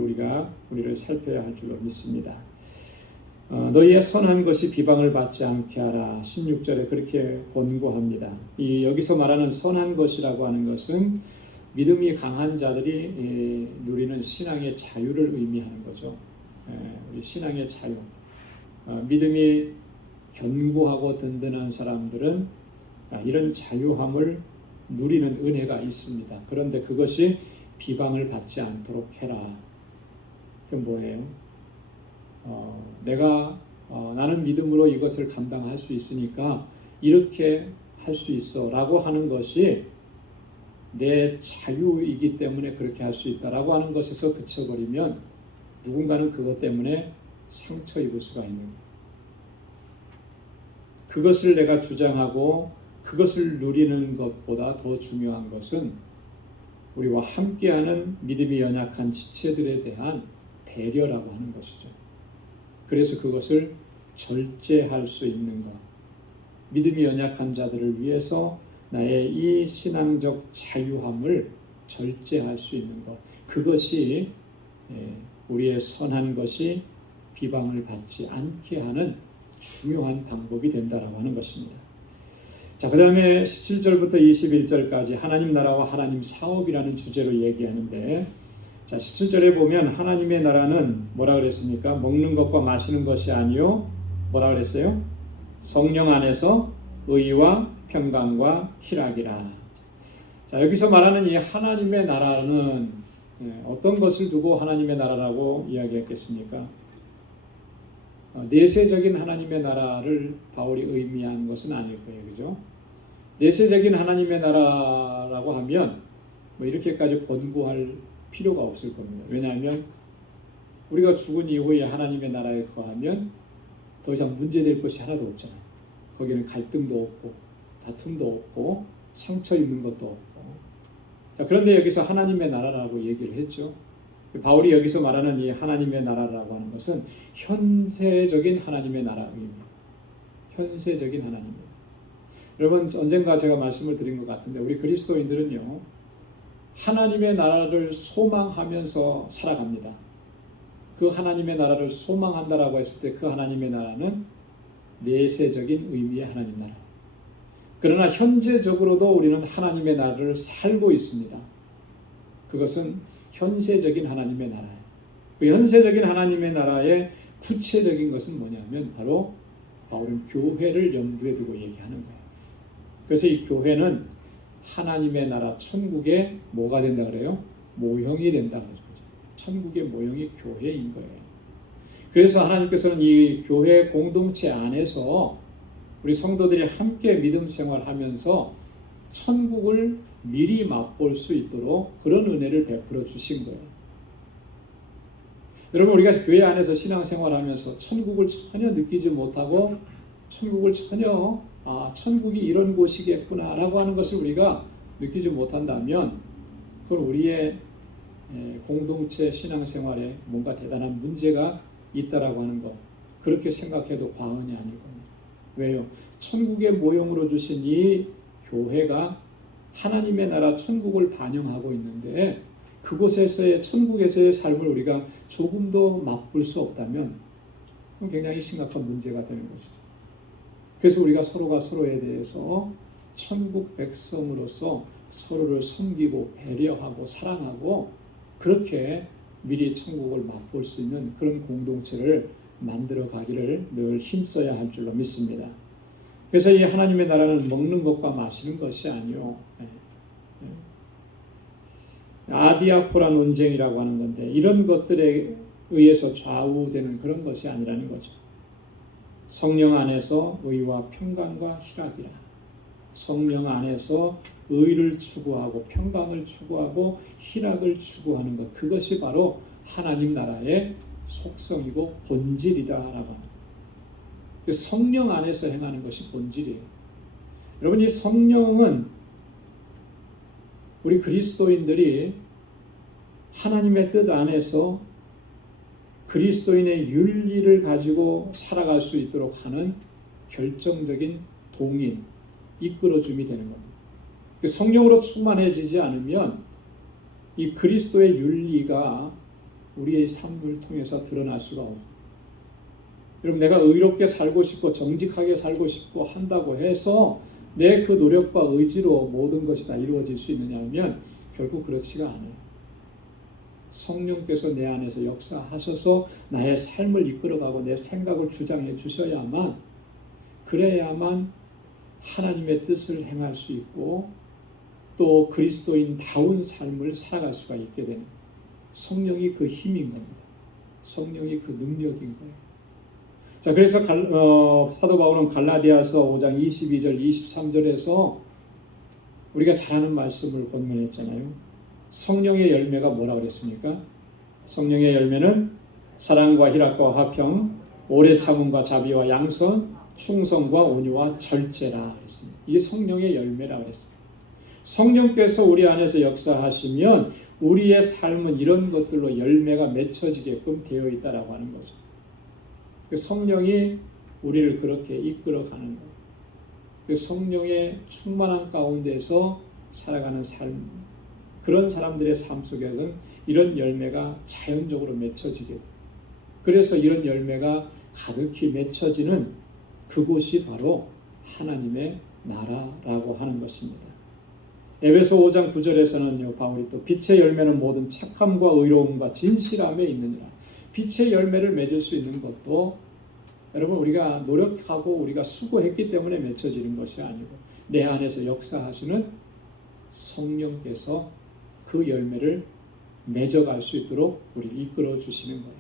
우리를 살펴야 할 줄로 믿습니다. 너희의 선한 것이 비방을 받지 않게 하라. 16절에 그렇게 권고합니다. 여기서 말하는 선한 것이라고 하는 것은 믿음이 강한 자들이 누리는 신앙의 자유를 의미하는 거죠. 우리 신앙의 자유. 믿음이 견고하고 든든한 사람들은 이런 자유함을 누리는 은혜가 있습니다. 그런데 그것이 비방을 받지 않도록 해라. 그건 뭐예요? 내가 나는 믿음으로 이것을 감당할 수 있으니까 이렇게 할 수 있어 라고 하는 것이 내 자유이기 때문에 그렇게 할 수 있다라고 하는 것에서 그쳐버리면 누군가는 그것 때문에 상처 입을 수가 있는 거예요. 그것을 내가 주장하고 그것을 누리는 것보다 더 중요한 것은 우리와 함께하는 믿음이 연약한 지체들에 대한 배려라고 하는 것이죠. 그래서 그것을 절제할 수 있는 것, 믿음이 연약한 자들을 위해서 나의 이 신앙적 자유함을 절제할 수 있는 것, 그것이 우리의 선한 것이 비방을 받지 않게 하는 중요한 방법이 된다라고 하는 것입니다. 자, 그 다음에 17절부터 21절까지 하나님 나라와 하나님 사업이라는 주제로 얘기하는데, 자, 17절에 보면 하나님의 나라는 뭐라 그랬습니까? 먹는 것과 마시는 것이 아니요 뭐라 그랬어요? 성령 안에서 의와 평강과 희락이라. 자, 여기서 말하는 이 하나님의 나라는 어떤 것을 두고 하나님의 나라라고 이야기했겠습니까? 내세적인 하나님의 나라를 바울이 의미한 것은 아닐 거예요. 그죠? 내세적인 하나님의 나라라고 하면 뭐 이렇게까지 권고할 필요가 없을 겁니다. 왜냐하면 우리가 죽은 이후에 하나님의 나라에 거하면 더 이상 문제될 것이 하나도 없잖아요. 거기는 갈등도 없고 다툼도 없고 상처 입는 것도 없고. 자, 그런데 여기서 하나님의 나라라고 얘기를 했죠. 바울이 여기서 말하는 이 하나님의 나라라고 하는 것은 현세적인 하나님의 나라입니다. 현세적인 하나님입니다. 여러분, 언젠가 제가 말씀을 드린 것 같은데 우리 그리스도인들은요 하나님의 나라를 소망하면서 살아갑니다. 그 하나님의 나라를 소망한다라고 했을 때 그 하나님의 나라는 내세적인 의미의 하나님 나라. 그러나 현재적으로도 우리는 하나님의 나라를 살고 있습니다. 그것은 현세적인 하나님의 나라예요. 그 현세적인 하나님의 나라의 구체적인 것은 뭐냐면 바로 바울은 교회를 염두에 두고 얘기하는 거예요. 그래서 이 교회는 하나님의 나라 천국의 뭐가 된다 그래요? 모형이 된다 그러죠. 천국의 모형이 교회인 거예요. 그래서 하나님께서는 이 교회 공동체 안에서 우리 성도들이 함께 믿음 생활하면서 천국을 미리 맛볼 수 있도록 그런 은혜를 베풀어 주신 거예요. 여러분, 우리가 교회 안에서 신앙생활하면서 천국을 전혀 느끼지 못하고 천국을 전혀 천국이 이런 곳이겠구나라고 하는 것을 우리가 느끼지 못한다면 그건 우리의 공동체 신앙생활에 뭔가 대단한 문제가 있다라고 하는 것, 그렇게 생각해도 과언이 아닐 겁니다. 왜요? 천국의 모형으로 주신 이 교회가 하나님의 나라 천국을 반영하고 있는데 그곳에서의 천국에서의 삶을 우리가 조금도 맛볼 수 없다면 그건 굉장히 심각한 문제가 되는 것이죠. 그래서 우리가 서로가 서로에 대해서 천국 백성으로서 서로를 섬기고 배려하고 사랑하고 그렇게 미리 천국을 맛볼 수 있는 그런 공동체를 만들어 가기를 늘 힘써야 할 줄로 믿습니다. 그래서 이 하나님의 나라는 먹는 것과 마시는 것이 아니요, 아디아포라 논쟁이라고 하는 건데 이런 것들에 의해서 좌우되는 그런 것이 아니라는 거죠. 성령 안에서 의와 평강과 희락이라. 성령 안에서 의를 추구하고 평강을 추구하고 희락을 추구하는 것, 그것이 바로 하나님 나라의 속성이고 본질이다라고 합니다. 성령 안에서 행하는 것이 본질이에요. 여러분, 이 성령은 우리 그리스도인들이 하나님의 뜻 안에서 그리스도인의 윤리를 가지고 살아갈 수 있도록 하는 결정적인 동인, 이끌어줌이 되는 겁니다. 성령으로 충만해지지 않으면 이 그리스도의 윤리가 우리의 삶을 통해서 드러날 수가 없습니다. 여러분, 내가 의롭게 살고 싶고 정직하게 살고 싶고 한다고 해서 내 그 노력과 의지로 모든 것이 다 이루어질 수 있느냐 하면 결국 그렇지가 않아요. 성령께서 내 안에서 역사하셔서 나의 삶을 이끌어가고 내 생각을 주장해 주셔야만, 그래야만 하나님의 뜻을 행할 수 있고 또 그리스도인다운 삶을 살아갈 수가 있게 되는, 성령이 그 힘인 겁니다. 성령이 그 능력인 거예요. 자, 그래서 사도 바울은 갈라디아서 5장 22절 23절에서 우리가 잘 아는 말씀을 권면했잖아요. 성령의 열매가 뭐라고 그랬습니까? 성령의 열매는 사랑과 희락과 화평, 오래 참음과 자비와 양선, 충성과 온유와 절제라 그랬습니다. 이게 성령의 열매라고 그랬습니다. 성령께서 우리 안에서 역사하시면 우리의 삶은 이런 것들로 열매가 맺혀지게끔 되어 있다라고 하는 거죠. 성령이 우리를 그렇게 이끌어가는 거예요. 성령의 충만한 가운데서 살아가는 삶, 그런 사람들의 삶 속에서는 이런 열매가 자연적으로 맺혀지게 돼요. 그래서 이런 열매가 가득히 맺혀지는 그곳이 바로 하나님의 나라라고 하는 것입니다. 에베소 5장 9절에서는요, 바울이 또 빛의 열매는 모든 착함과 의로움과 진실함에 있느니라. 빛의 열매를 맺을 수 있는 것도 여러분, 우리가 노력하고 우리가 수고했기 때문에 맺혀지는 것이 아니고 내 안에서 역사하시는 성령께서 그 열매를 맺어갈 수 있도록 우리를 이끌어 주시는 거예요.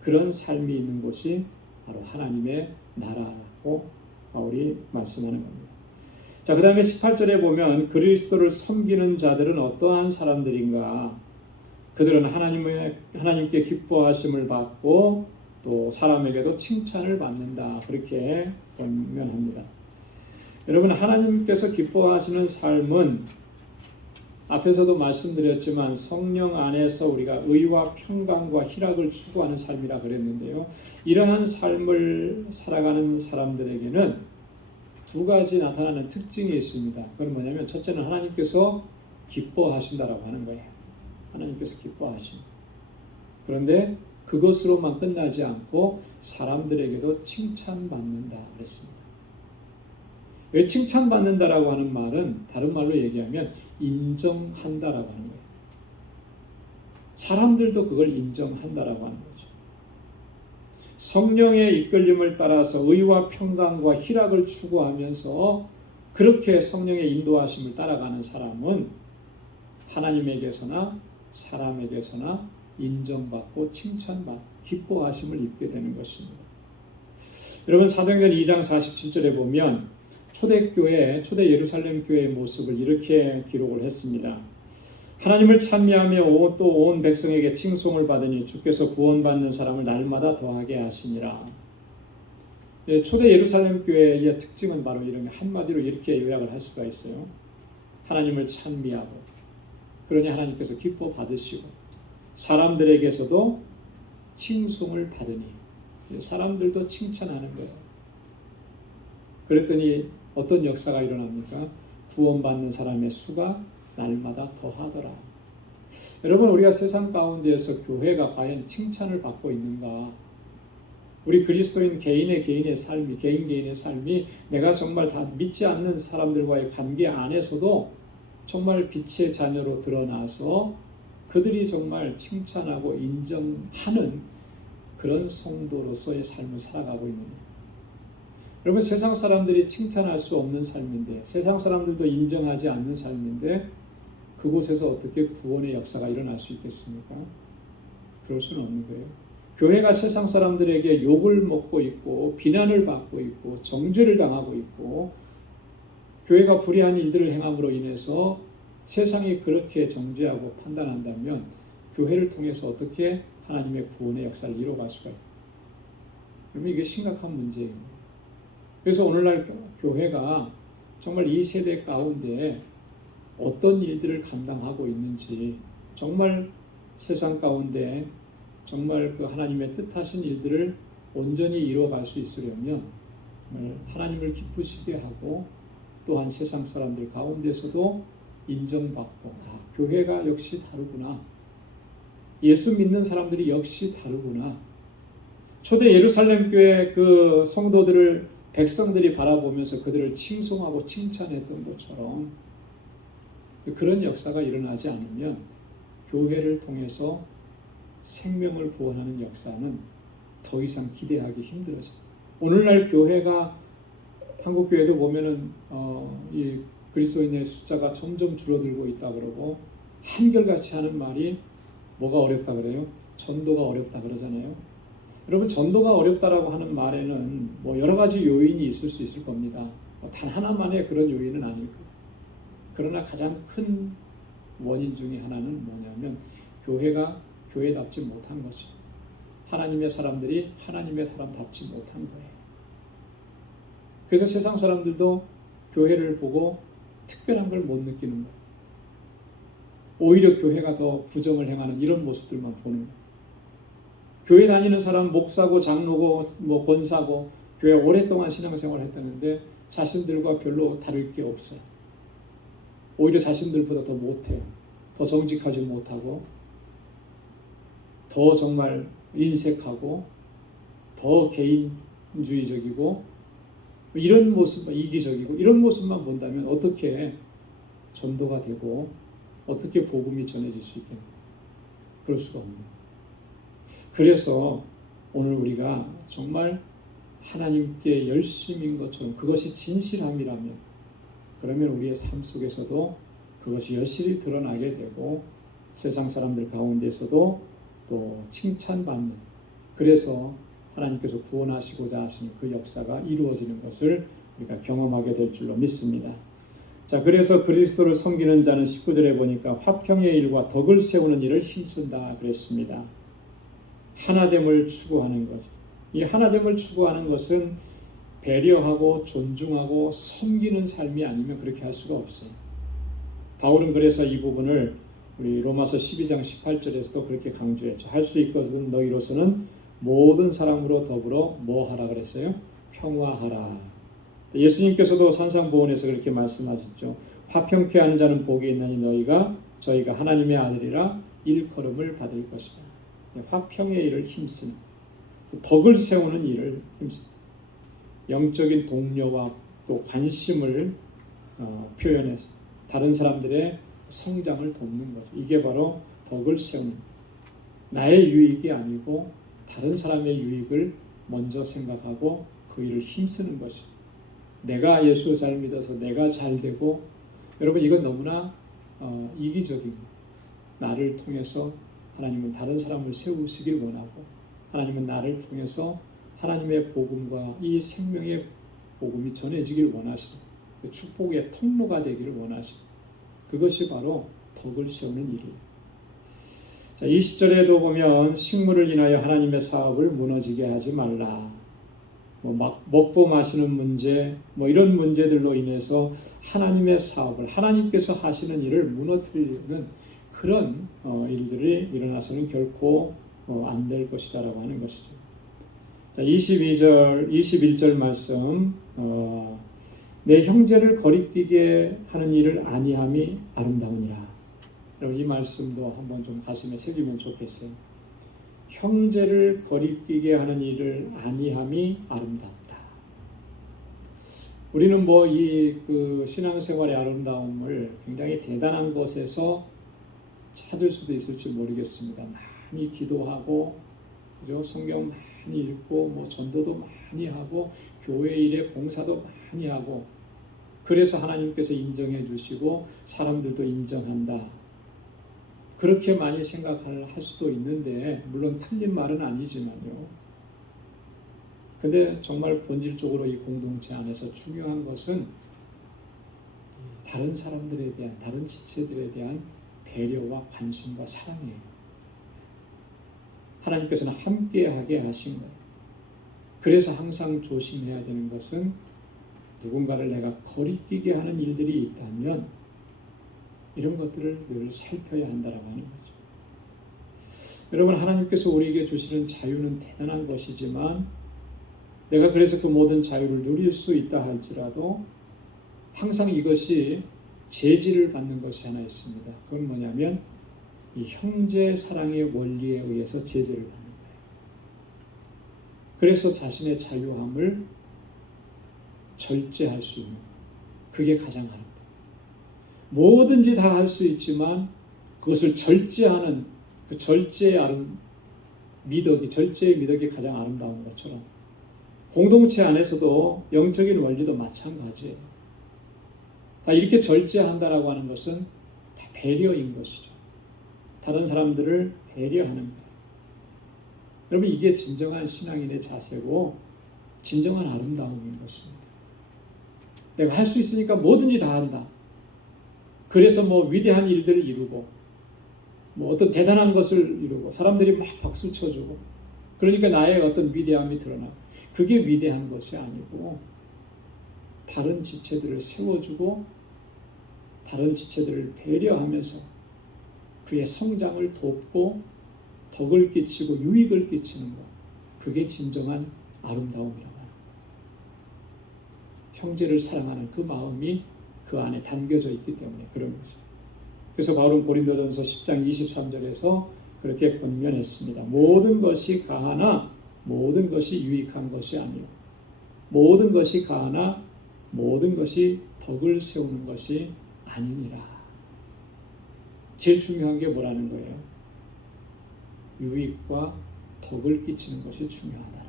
그런 삶이 있는 곳이 바로 하나님의 나라라고 바울이 말씀하는 겁니다. 자, 그 다음에 18절에 보면 그리스도를 섬기는 자들은 어떠한 사람들인가? 그들은 하나님께 기뻐하심을 받고 또 사람에게도 칭찬을 받는다. 그렇게 권면합니다. 여러분, 하나님께서 기뻐하시는 삶은 앞에서도 말씀드렸지만 성령 안에서 우리가 의와 평강과 희락을 추구하는 삶이라 그랬는데요. 이러한 삶을 살아가는 사람들에게는 두 가지 나타나는 특징이 있습니다. 그건 뭐냐면 첫째는 하나님께서 기뻐하신다라고 하는 거예요. 하나님께서 기뻐하십니다. 그런데 그것으로만 끝나지 않고 사람들에게도 칭찬받는다 그랬습니다. 왜 칭찬받는다라고 하는 말은 다른 말로 얘기하면 인정한다라고 하는 거예요. 사람들도 그걸 인정한다라고 하는 거죠. 성령의 이끌림을 따라서 의와 평강과 희락을 추구하면서 그렇게 성령의 인도하심을 따라가는 사람은 하나님에게서나 사람에게서나 인정받고 칭찬받고 기뻐하심을 입게 되는 것입니다. 여러분 사도행전 2장 47절에 보면 초대교회, 초대 예루살렘 교회의 모습을 이렇게 기록을 했습니다. 하나님을 찬미하며 또 온 백성에게 칭송을 받으니 주께서 구원받는 사람을 날마다 더하게 하시니라. 초대 예루살렘 교회의 특징은 바로 이런 한마디로 이렇게 요약을 할 수가 있어요. 하나님을 찬미하고 그러니 하나님께서 기뻐 받으시고 사람들에게서도 칭송을 받으니 사람들도 칭찬하는 거예요. 그랬더니 어떤 역사가 일어납니까? 구원받는 사람의 수가 날마다 더하더라. 여러분 우리가 세상 가운데에서 교회가 과연 칭찬을 받고 있는가? 우리 그리스도인 개인의 삶이 개인의 삶이 내가 정말 다 믿지 않는 사람들과의 관계 안에서도 정말 빛의 자녀로 드러나서 그들이 정말 칭찬하고 인정하는 그런 성도로서의 삶을 살아가고 있느냐? 여러분 세상 사람들이 칭찬할 수 없는 삶인데 세상 사람들도 인정하지 않는 삶인데 그곳에서 어떻게 구원의 역사가 일어날 수 있겠습니까? 그럴 수는 없는 거예요. 교회가 세상 사람들에게 욕을 먹고 있고 비난을 받고 있고 정죄를 당하고 있고 교회가 불의한 일들을 행함으로 인해서 세상이 그렇게 정죄하고 판단한다면 교회를 통해서 어떻게 하나님의 구원의 역사를 이루어갈 수가 있어요? 그러면 이게 심각한 문제입니다. 그래서 오늘날 교회가 정말 이 세대 가운데 어떤 일들을 감당하고 있는지 정말 세상 가운데 정말 그 하나님의 뜻하신 일들을 온전히 이루어갈 수 있으려면 정말 하나님을 기쁘시게 하고 또한 세상 사람들 가운데서도 인정받고 교회가 역시 다르구나. 예수 믿는 사람들이 역시 다르구나. 초대 예루살렘 교회 그 성도들을 백성들이 바라보면서 그들을 칭송하고 칭찬했던 것처럼 그런 역사가 일어나지 않으면 교회를 통해서 생명을 구원하는 역사는 더 이상 기대하기 힘들어져요. 오늘날 교회가 한국 교회도 보면은 이 그리스도인의 숫자가 점점 줄어들고 있다 그러고 한결같이 하는 말이 뭐가 어렵다 그래요? 전도가 어렵다 그러잖아요. 여러분 전도가 어렵다라고 하는 말에는 뭐 여러 가지 요인이 있을 수 있을 겁니다. 단 하나만의 그런 요인은 아닐 거예요. 그러나 가장 큰 원인 중에 하나는 뭐냐면 교회가 교회답지 못한 것이죠. 하나님의 사람들이 하나님의 사람답지 못한 거예요. 그래서 세상 사람들도 교회를 보고 특별한 걸 못 느끼는 거예요. 오히려 교회가 더 부정을 행하는 이런 모습들만 보는 거예요. 교회 다니는 사람 목사고 장로고 뭐 권사고 교회 오랫동안 신앙생활을 했다는데 자신들과 별로 다를 게 없어요. 오히려 자신들보다 더 못해요. 더 정직하지 못하고 더 정말 인색하고 더 개인주의적이고 이런 모습만 이기적이고 이런 모습만 본다면 어떻게 전도가 되고 어떻게 복음이 전해질 수 있겠냐? 그럴 수가 없네요. 그래서 오늘 우리가 정말 하나님께 열심인 것처럼 그것이 진실함이라면 그러면 우리의 삶 속에서도 그것이 여실히 드러나게 되고 세상 사람들 가운데서도 또 칭찬받는 그래서 하나님께서 구원하시고자 하시는 그 역사가 이루어지는 것을 우리가 경험하게 될 줄로 믿습니다. 자, 그래서 그리스도를 섬기는 자는 19절에 보니까 화평의 일과 덕을 세우는 일을 힘쓴다 그랬습니다. 하나됨을 추구하는 것. 이 하나됨을 추구하는 것은 배려하고 존중하고 섬기는 삶이 아니면 그렇게 할 수가 없어요. 바울은 그래서 이 부분을 우리 로마서 12장 18절에서도 그렇게 강조했죠. 할 수 있거든 너희로서는 모든 사람으로 더불어 뭐 하라 그랬어요? 평화하라. 예수님께서도 산상보훈에서 그렇게 말씀하셨죠. 화평케 하는 자는 복이 있나니 저희가 하나님의 아들이라 일컬음을 받을 것이다. 화평의 일을 힘쓰는, 덕을 세우는 일을 힘쓰는, 영적인 동료와 또 관심을 표현해서 다른 사람들의 성장을 돕는 거죠. 이게 바로 덕을 세우는, 나의 유익이 아니고 다른 사람의 유익을 먼저 생각하고 그 일을 힘쓰는 것이. 내가 예수 잘 믿어서 내가 잘 되고, 여러분 이건 너무나 이기적인, 나를 통해서 하나님은 다른 사람을 세우시길 원하고, 하나님은 나를 통해서 하나님의 복음과 이 생명의 복음이 전해지길 원하시고, 그 축복의 통로가 되기를 원하시고, 그것이 바로 덕을 세우는 일이에요. 자, 20절에도 보면 식물을 인하여 하나님의 사업을 무너지게 하지 말라. 먹고 마시는 문제, 이런 문제들로 인해서 하나님의 사업을, 하나님께서 하시는 일을 무너뜨리는 그런 일들이 일어나서는 결코 안 될 것이다라고 하는 것이죠. 자, 21절 말씀, 내 형제를 거리끼게 하는 일을 아니함이 아름다우니라. 여러분 이 말씀도 한번 좀 가슴에 새기면 좋겠어요. 형제를 거리끼게 하는 일을 아니함이 아름답다. 우리는 이 신앙생활의 아름다움을 굉장히 대단한 곳에서 찾을 수도 있을지 모르겠습니다. 많이 기도하고, 그죠? 성경 많이 읽고, 전도도 많이 하고, 교회 일에 봉사도 많이 하고, 그래서 하나님께서 인정해 주시고 사람들도 인정한다. 그렇게 많이 생각할 수도 있는데, 물론 틀린 말은 아니지만요. 근데 정말 본질적으로 이 공동체 안에서 중요한 것은 다른 사람들에 대한, 다른 지체들에 대한 배려와 관심과 사랑이에요. 하나님께서는 함께하게 하신 거예요. 그래서 항상 조심해야 되는 것은 누군가를 내가 거리끼게 하는 일들이 있다면 이런 것들을 늘 살펴야 한다라고 하는 거죠. 여러분, 하나님께서 우리에게 주시는 자유는 대단한 것이지만, 내가 그래서 그 모든 자유를 누릴 수 있다 할지라도 항상 이것이 제지를 받는 것이 하나 있습니다. 그건 뭐냐면 이 형제 사랑의 원리에 의해서 제재를 받는 거예요. 그래서 자신의 자유함을 절제할 수 있는, 그게 가장 아름다워요. 뭐든지 다 할 수 있지만 그것을 절제하는 그 절제의 미덕이 가장 아름다운 것처럼, 공동체 안에서도 영적인 원리도 마찬가지예요. 다 이렇게 절제한다라고 하는 것은 다 배려인 것이죠. 다른 사람들을 배려하는 거예요. 여러분, 이게 진정한 신앙인의 자세고 진정한 아름다움인 것입니다. 내가 할 수 있으니까 뭐든지 다 한다. 그래서 위대한 일들을 이루고 어떤 대단한 것을 이루고 사람들이 막 박수 쳐주고, 그러니까 나의 어떤 위대함이 드러나. 그게 위대한 것이 아니고 다른 지체들을 세워주고 다른 지체들을 배려하면서 그의 성장을 돕고 덕을 끼치고 유익을 끼치는 것, 그게 진정한 아름다움이라고 합니다. 형제를 사랑하는 그 마음이 그 안에 담겨져 있기 때문에 그런 거죠. 그래서 바울은 고린도전서 10장 23절에서 그렇게 권면했습니다. 모든 것이 가하나 모든 것이 유익한 것이 아니요, 모든 것이 가하나 모든 것이 덕을 세우는 것이 아니니라. 제일 중요한 게 뭐라는 거예요? 유익과 덕을 끼치는 것이 중요하다.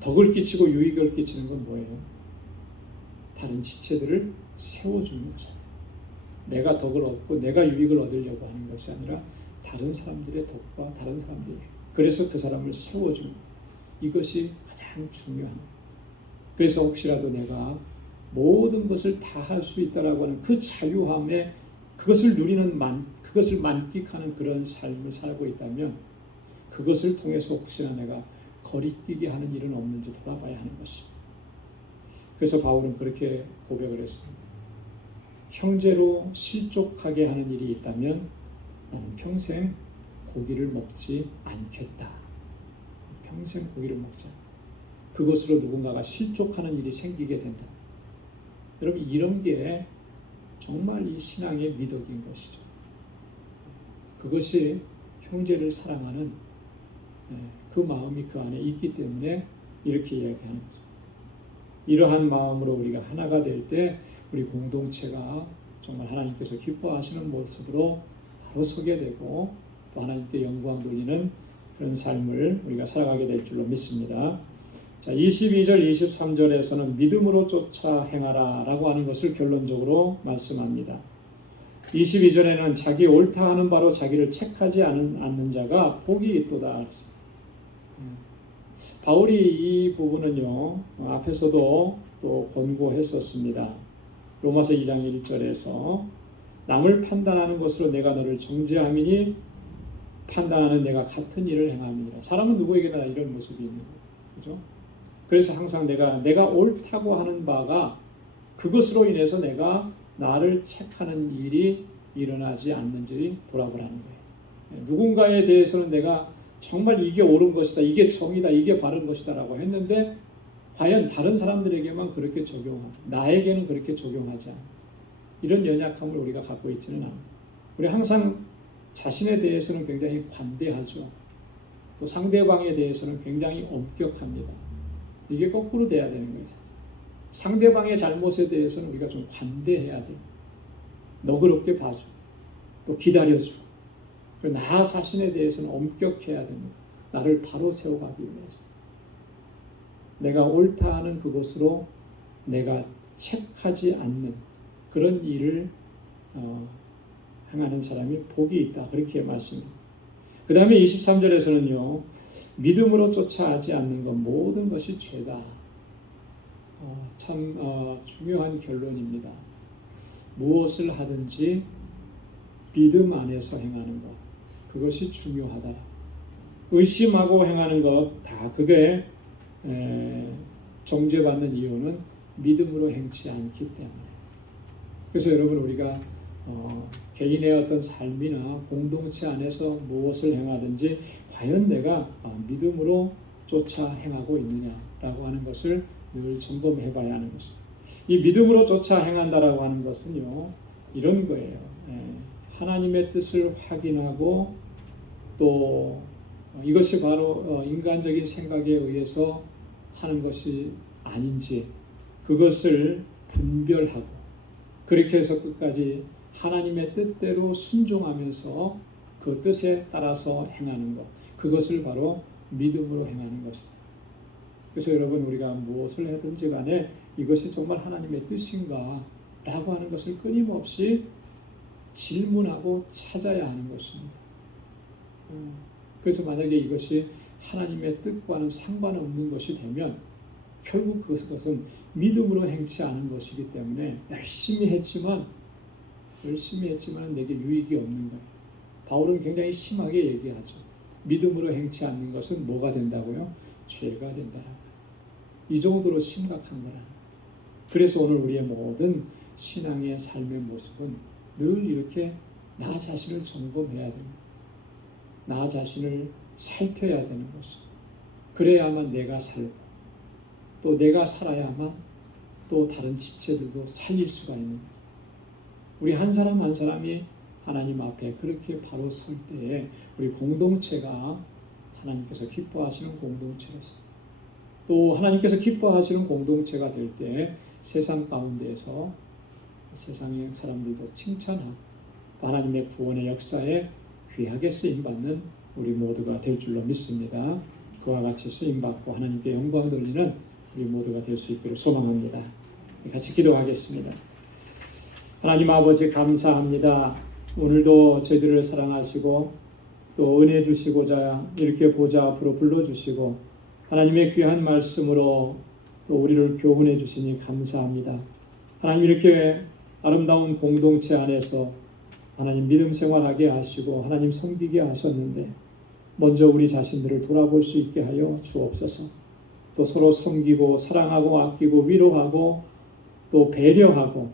덕을 끼치고 유익을 끼치는 건 뭐예요? 다른 지체들을 세워주는 거잖아요. 내가 덕을 얻고 내가 유익을 얻으려고 하는 것이 아니라 다른 사람들의 덕과 다른 사람들의, 그래서 그 사람을 세워주는, 이것이 가장 중요한 거예요. 그래서 혹시라도 내가 모든 것을 다 할 수 있다라고 하는 그 자유함에 그것을 누리는 그것을 만끽하는 그런 삶을 살고 있다면 그것을 통해서 혹시나 내가 거리끼게 하는 일은 없는지 돌아봐야 하는 것입니다. 그래서 바울은 그렇게 고백을 했습니다. 형제로 실족하게 하는 일이 있다면 나는 평생 고기를 먹지 않겠다. 평생 고기를 먹자. 그것으로 누군가가 실족하는 일이 생기게 된다. 여러분, 이런 게 정말 이 신앙의 미덕인 것이죠. 그것이 형제를 사랑하는 그 마음이 그 안에 있기 때문에 이렇게 이야기하는 거죠. 이러한 마음으로 우리가 하나가 될 때 우리 공동체가 정말 하나님께서 기뻐하시는 모습으로 바로 서게 되고 또 하나님께 영광 돌리는 그런 삶을 우리가 살아가게 될 줄로 믿습니다. 자, 22절, 23절에서는 믿음으로 쫓아 행하라 라고 하는 것을 결론적으로 말씀합니다. 22절에는 자기 옳다 하는 바로 자기를 책하지 않는 자가 복이 있도다. 바울이 이 부분은요, 앞에서도 또 권고했었습니다. 로마서 2장 1절에서 남을 판단하는 것으로 내가 너를 정죄함이니 판단하는 내가 같은 일을 행함이니라. 사람은 누구에게나 이런 모습이 있는 거예요. 그죠? 그래서 항상 내가 옳다고 하는 바가 그것으로 인해서 내가 나를 책하는 일이 일어나지 않는지 돌아보라는 거예요. 누군가에 대해서는 내가 정말 이게 옳은 것이다, 이게 정의다, 이게 바른 것이다 라고 했는데 과연 다른 사람들에게만 그렇게 적용하고 나에게는 그렇게 적용하지 않아. 이런 연약함을 우리가 갖고 있지는 않아요. 우리 항상 자신에 대해서는 굉장히 관대하죠. 또 상대방에 대해서는 굉장히 엄격합니다. 이게 거꾸로 돼야 되는 거예요. 상대방의 잘못에 대해서는 우리가 좀 관대해야 돼요. 너그럽게 봐주고 또 기다려주고 나 자신에 대해서는 엄격해야 됩니다. 나를 바로 세워가기 위해서. 내가 옳다 하는 그것으로 내가 책하지 않는 그런 일을 행하는 사람이 복이 있다. 그렇게 말씀합니다. 그 다음에 23절에서는요. 믿음으로 쫓아하지 않는 것 모든 것이 죄다. 참 중요한 결론입니다. 무엇을 하든지 믿음 안에서 행하는 것 그것이 중요하다. 의심하고 행하는 것 다 그게 정죄받는 이유는 믿음으로 행치 않기 때문에. 그래서 여러분 우리가 개인의 어떤 삶이나 공동체 안에서 무엇을 행하든지 과연 내가 믿음으로 쫓아 행하고 있느냐라고 하는 것을 늘 점검해 봐야 하는 것입니다. 이 믿음으로 쫓아 행한다라고 하는 것은요 이런 거예요. 하나님의 뜻을 확인하고 또 이것이 바로 인간적인 생각에 의해서 하는 것이 아닌지 그것을 분별하고 그렇게 해서 끝까지 하나님의 뜻대로 순종하면서 그 뜻에 따라서 행하는 것 그것을 바로 믿음으로 행하는 것이다. 그래서 여러분 우리가 무엇을 하든지 간에 이것이 정말 하나님의 뜻인가 라고 하는 것을 끊임없이 질문하고 찾아야 하는 것입니다. 그래서 만약에 이것이 하나님의 뜻과는 상관없는 것이 되면 결국 그것은 믿음으로 행치 않은 것이기 때문에 열심히 했지만 내게 유익이 없는 거예요. 바울은 굉장히 심하게 얘기하죠. 믿음으로 행치 않는 것은 뭐가 된다고요? 죄가 된다. 이 정도로 심각한 거라. 그래서 오늘 우리의 모든 신앙의 삶의 모습은 늘 이렇게 나 자신을 점검해야 됩니다. 나 자신을 살펴야 되는 것입니다. 그래야만 내가 살고 또 내가 살아야만 또 다른 지체들도 살릴 수가 있는 거예요. 우리 한 사람 한 사람이 하나님 앞에 그렇게 바로 설 때에 우리 공동체가 하나님께서 기뻐하시는 공동체로서 또 하나님께서 기뻐하시는 공동체가 될 때 세상 가운데에서 세상의 사람들도 칭찬하고 또 하나님의 구원의 역사에 귀하게 쓰임받는 우리 모두가 될 줄로 믿습니다. 그와 같이 쓰임받고 하나님께 영광 돌리는 우리 모두가 될 수 있기를 소망합니다. 같이 기도하겠습니다. 하나님 아버지 감사합니다. 오늘도 저희들을 사랑하시고 또 은혜 주시고자 이렇게 보좌 앞으로 불러주시고 하나님의 귀한 말씀으로 또 우리를 교훈해 주시니 감사합니다. 하나님 이렇게 아름다운 공동체 안에서 하나님 믿음 생활하게 하시고 하나님 섬기게 하셨는데 먼저 우리 자신들을 돌아볼 수 있게 하여 주옵소서. 또 서로 섬기고 사랑하고 아끼고 위로하고 또 배려하고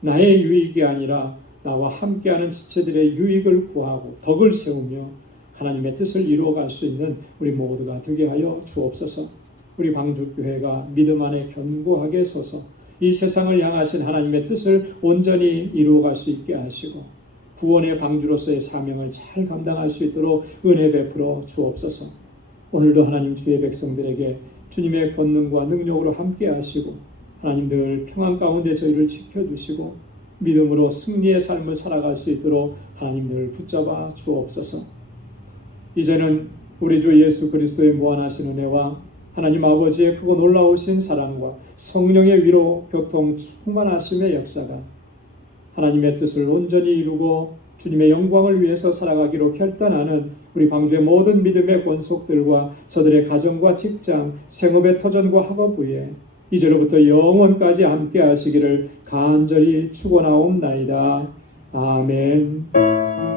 나의 유익이 아니라 나와 함께하는 지체들의 유익을 구하고 덕을 세우며 하나님의 뜻을 이루어갈 수 있는 우리 모두가 되게 하여 주옵소서. 우리 방주교회가 믿음 안에 견고하게 서서 이 세상을 향하신 하나님의 뜻을 온전히 이루어갈 수 있게 하시고 구원의 방주로서의 사명을 잘 감당할 수 있도록 은혜 베풀어 주옵소서. 오늘도 하나님 주의 백성들에게 주님의 권능과 능력으로 함께 하시고 하나님 늘 평안 가운데 저희를 지켜주시고 믿음으로 승리의 삶을 살아갈 수 있도록 하나님 늘 붙잡아 주옵소서. 이제는 우리 주 예수 그리스도의 무한하신 은혜와 하나님 아버지의 크고 놀라우신 사랑과 성령의 위로 교통 충만하심의 역사가 하나님의 뜻을 온전히 이루고 주님의 영광을 위해서 살아가기로 결단하는 우리 방주의 모든 믿음의 권속들과 저들의 가정과 직장, 생업의 터전과 학업 위에 이제로부터 영원까지 함께 하시기를 간절히 축원하옵나이다. 아멘.